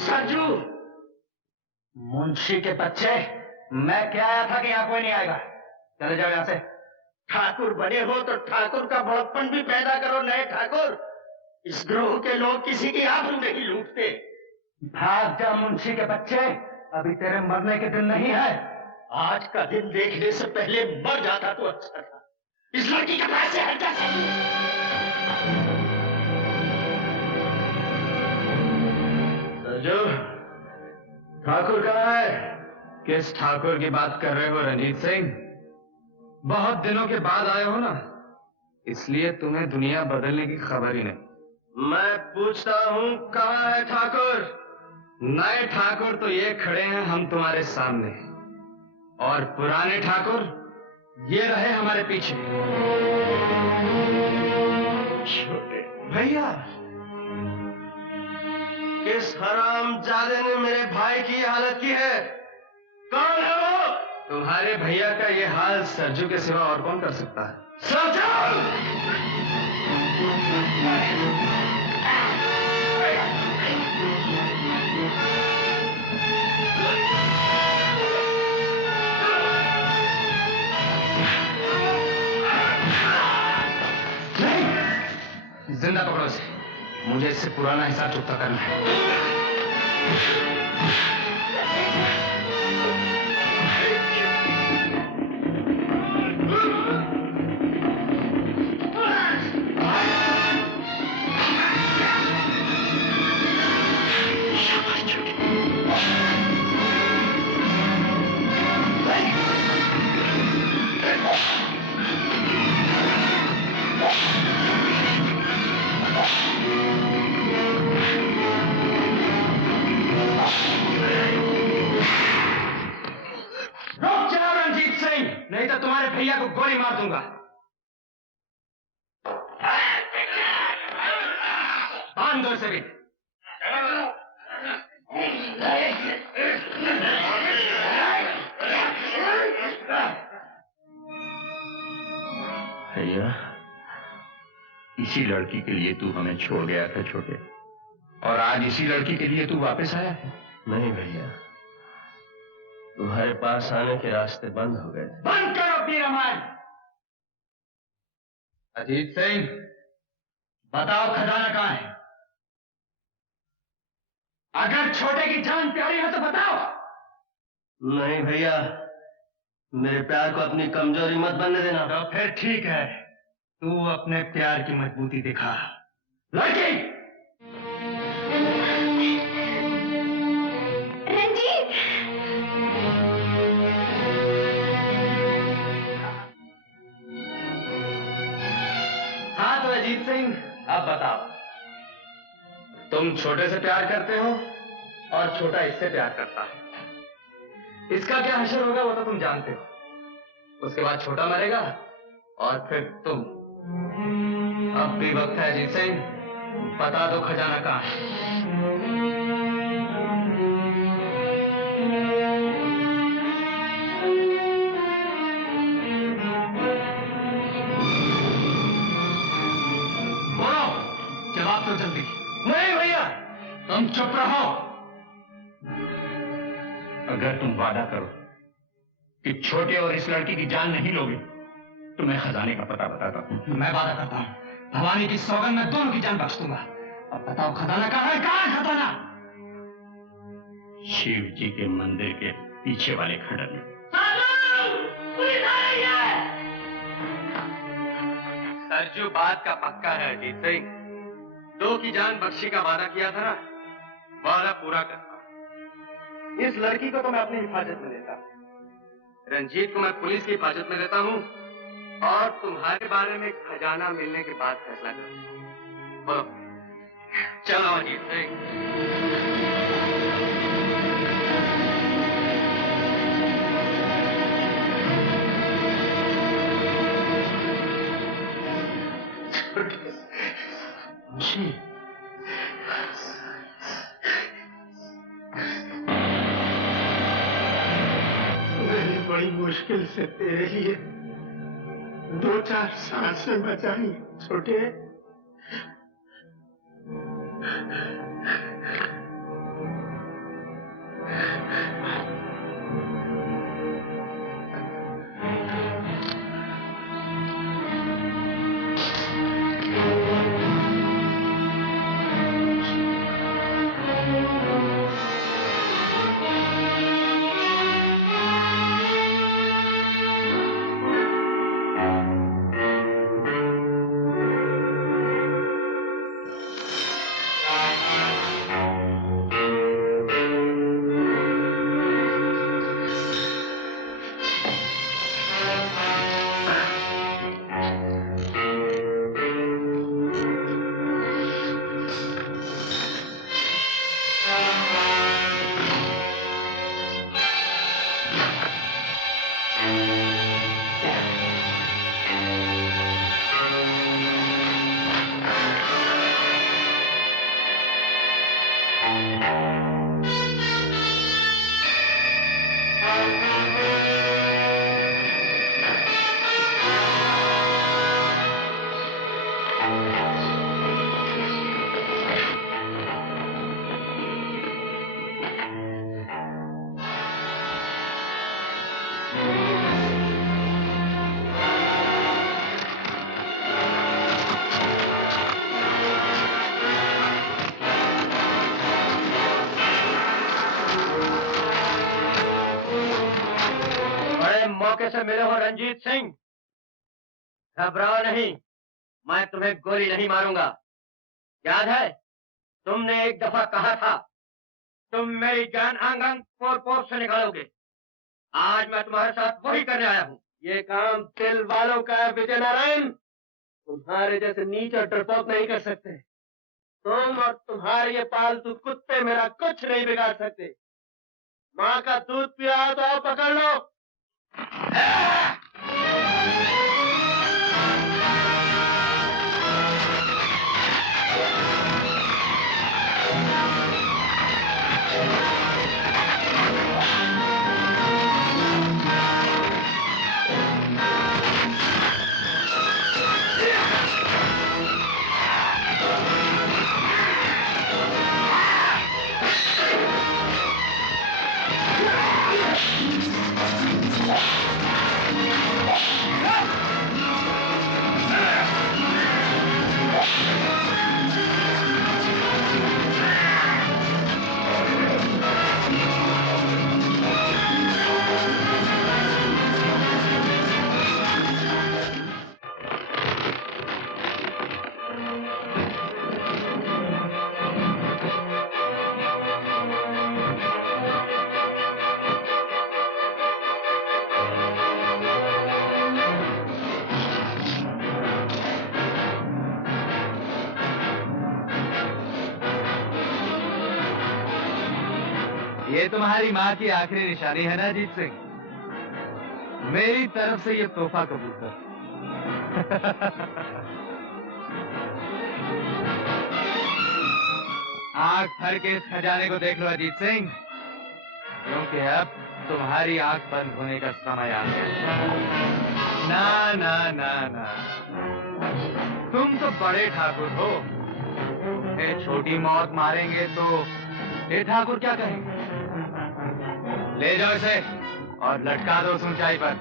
सरजू, मुंशी के बच्चे, मैं क्या आया था कि यहाँ कोई नहीं आएगा। चले जाओ यहाँ से। ठाकुर बने हो तो ठाकुर का बड़प्पन भी पैदा करो। नए ठाकुर, इस ग्रोह के लोग किसी की आबरू नहीं लूटते। भाग जा मुंशी के बच्चे, अभी तेरे मरने के दिन नहीं है। आज का दिन देखने से पहले मर जाता तो अच्छा था। इस लड़की के पास से हट जा। सरजू, ठाकुर कहाँ है? किस ठाकुर की बात कर रहे हो रंजीत सिंह? बहुत दिनों के बाद आए हो ना, इसलिए तुम्हें दुनिया बदलने की खबर ही नहीं। मैं पूछता हूँ कहाँ है ठाकुर? नए ठाकुर तो ये खड़े हैं हम तुम्हारे सामने, और पुराने ठाकुर ये रहे हमारे पीछे। छोटे भैया, किस हरामजादे ने मेरे भाई की हालत की है? कौन है वो? तुम्हारे भैया का ये हाल सरजू के सिवा और कौन कर सकता है? जिंदा पकड़ो इसे, मुझे इससे पुराना हिसाब चुकता करना है। बांध दो इसे भी। भैया, इसी लड़की के लिए तू हमें छोड़ गया था छोटे, और आज इसी लड़की के लिए तू वापस आया है? नहीं भैया, तुम्हारे पास आने के रास्ते बंद हो गए। बंद करो अपनी रामायण। अजीत सिंह, बताओ खजाना कहाँ है? अगर छोटे की जान प्यारी है तो बताओ। नहीं भैया, मेरे प्यार को अपनी कमजोरी मत बनने देना। तो फिर ठीक है, तू अपने प्यार की मजबूती दिखा। लड़की रंजीत, हाँ तो अजीत सिंह, अब बताओ, तुम छोटे से प्यार करते हो और छोटा इससे प्यार करता है। इसका क्या हश्र होगा वो तो तुम जानते हो। उसके बाद छोटा मरेगा और फिर तुम। अब भी वक्त है अजीत सिंह, बता दो खजाना कहाँ है। बोलो, जवाब दो जल्दी। नहीं भैया, तुम चुप रहो। अगर तुम वादा करो कि छोटे और इस लड़की की जान नहीं लोगे तो मैं खजाने का पता बताता हूँ। मैं वादा करता हूँ, भवानी की सौगंध में दोनों की जान बख्श दूंगा। अब बताओ खजाना कहाँ है? कहाँ है खजाना? शिव जी के मंदिर के पीछे वाले खंडर में। सरजू बात का पक्का है अजीत सिंह। 2 की जान बख्शी का वादा किया था ना, वादा पूरा करता हूं। इस लड़की को तो मैं अपनी हिफाजत में लेता हूं, रंजीत को मैं पुलिस की हिफाजत में लेता हूं, और तुम्हारे बारे में खजाना मिलने के बाद फैसला करूंगा। बोलो, चलो अजीत सिंह। मैंने बड़ी मुश्किल से तेरे लिए 2-4 सांसें बचाई छोटे। मौके से मिले हो रंजीत सिंह, घबराओ नहीं, मैं तुम्हें गोली नहीं मारूंगा। याद है तुमने एक दफा कहा था तुम मेरी जान आंगन पोर से निकालोगे। आज मैं तुम्हारे साथ वही करने आया हूँ। ये काम दिल वालों का है विजय नारायण, तुम्हारे जैसे नीच और डरपोक नहीं कर सकते। तुम और तुम्हारे ये पालतू कुत्ते मेरा कुछ नहीं बिगाड़ सकते। माँ का दूध पिया तो आप पकड़ लो। ये तुम्हारी माँ की आखिरी निशानी है ना अजीत सिंह? मेरी तरफ से ये तोहफा कबूल कर। आंख भर के इस खजाने को देख लो अजीत सिंह, क्योंकि अब तुम्हारी आंख बंद होने का समय आ गया। ना ना ना ना, तुम तो बड़े ठाकुर हो, तुम्हें छोटी मौत मारेंगे तो ये ठाकुर क्या कहेंगे? ले जाओ इसे और लटका दो उस ऊंचाई पर।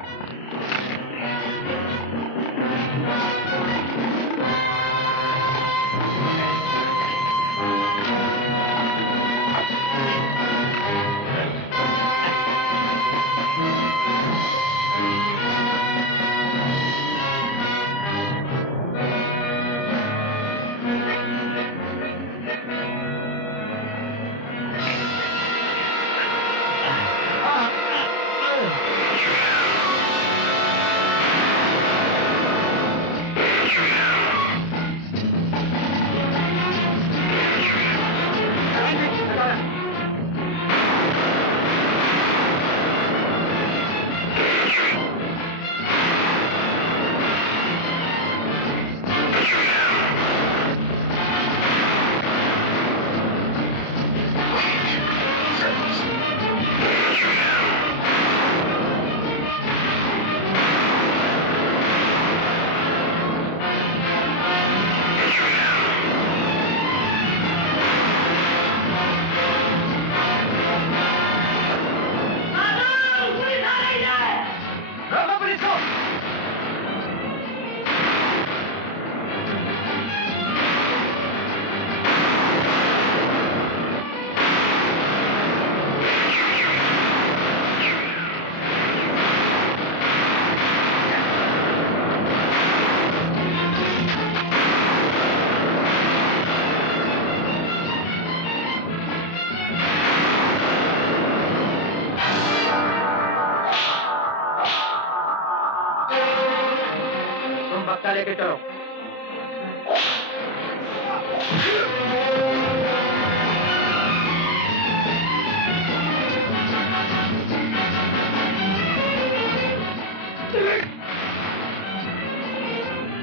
लेके चलो।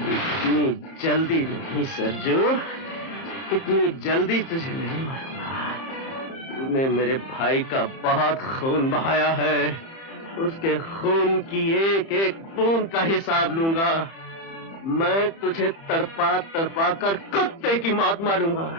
इतनी जल्दी नहीं सरजू, इतनी जल्दी तुझे नहीं मारूंगा। तूने मेरे भाई का बहुत खून बहाया है, उसके खून की एक एक बूंद का हिसाब लूंगा। मैं तुझे तड़पा तड़पा कर कुत्ते की मौत मारूंगा।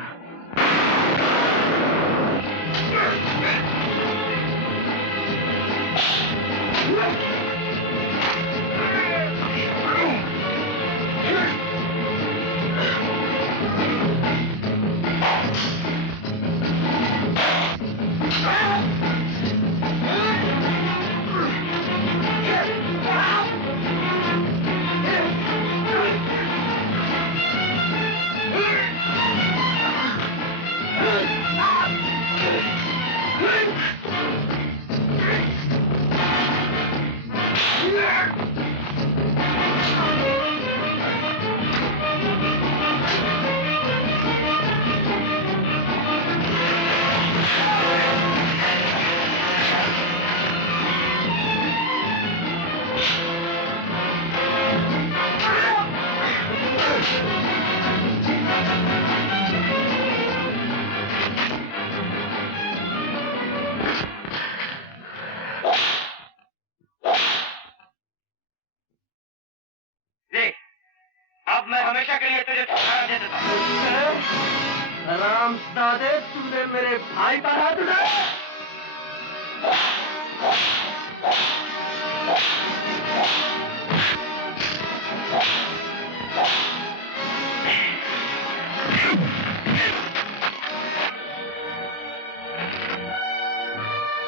हरामजादे, तूने मेरे भाई पर हाथ उठाया।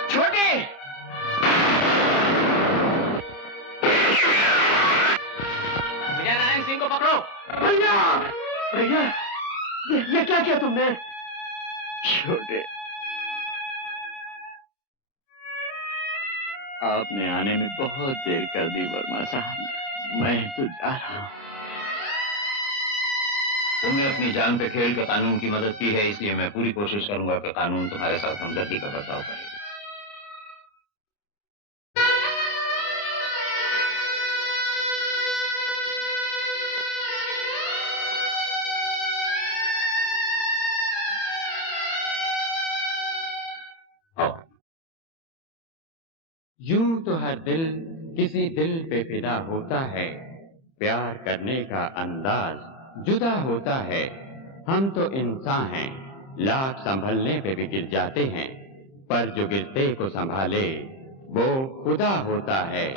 छोटी, विजय नारायण सिंह को पकड़ो। भैया, भैया, ये क्या किया तुमने? छोटे, आपने आने में बहुत देर कर दी वर्मा साहब। मैं तो जा रहा हूँ। तुमने अपनी जान पे खेल के कानून की मदद की है, इसलिए मैं पूरी कोशिश करूंगा कि कानून तुम्हारे साथ हमदर्दी का बर्ताव करे। यूं तो हर दिल किसी दिल पे फिदा होता है, प्यार करने का अंदाज जुदा होता है। हम तो इंसान हैं, लाख संभलने पे भी गिर जाते हैं, पर जो गिरते को संभाले वो खुदा होता है।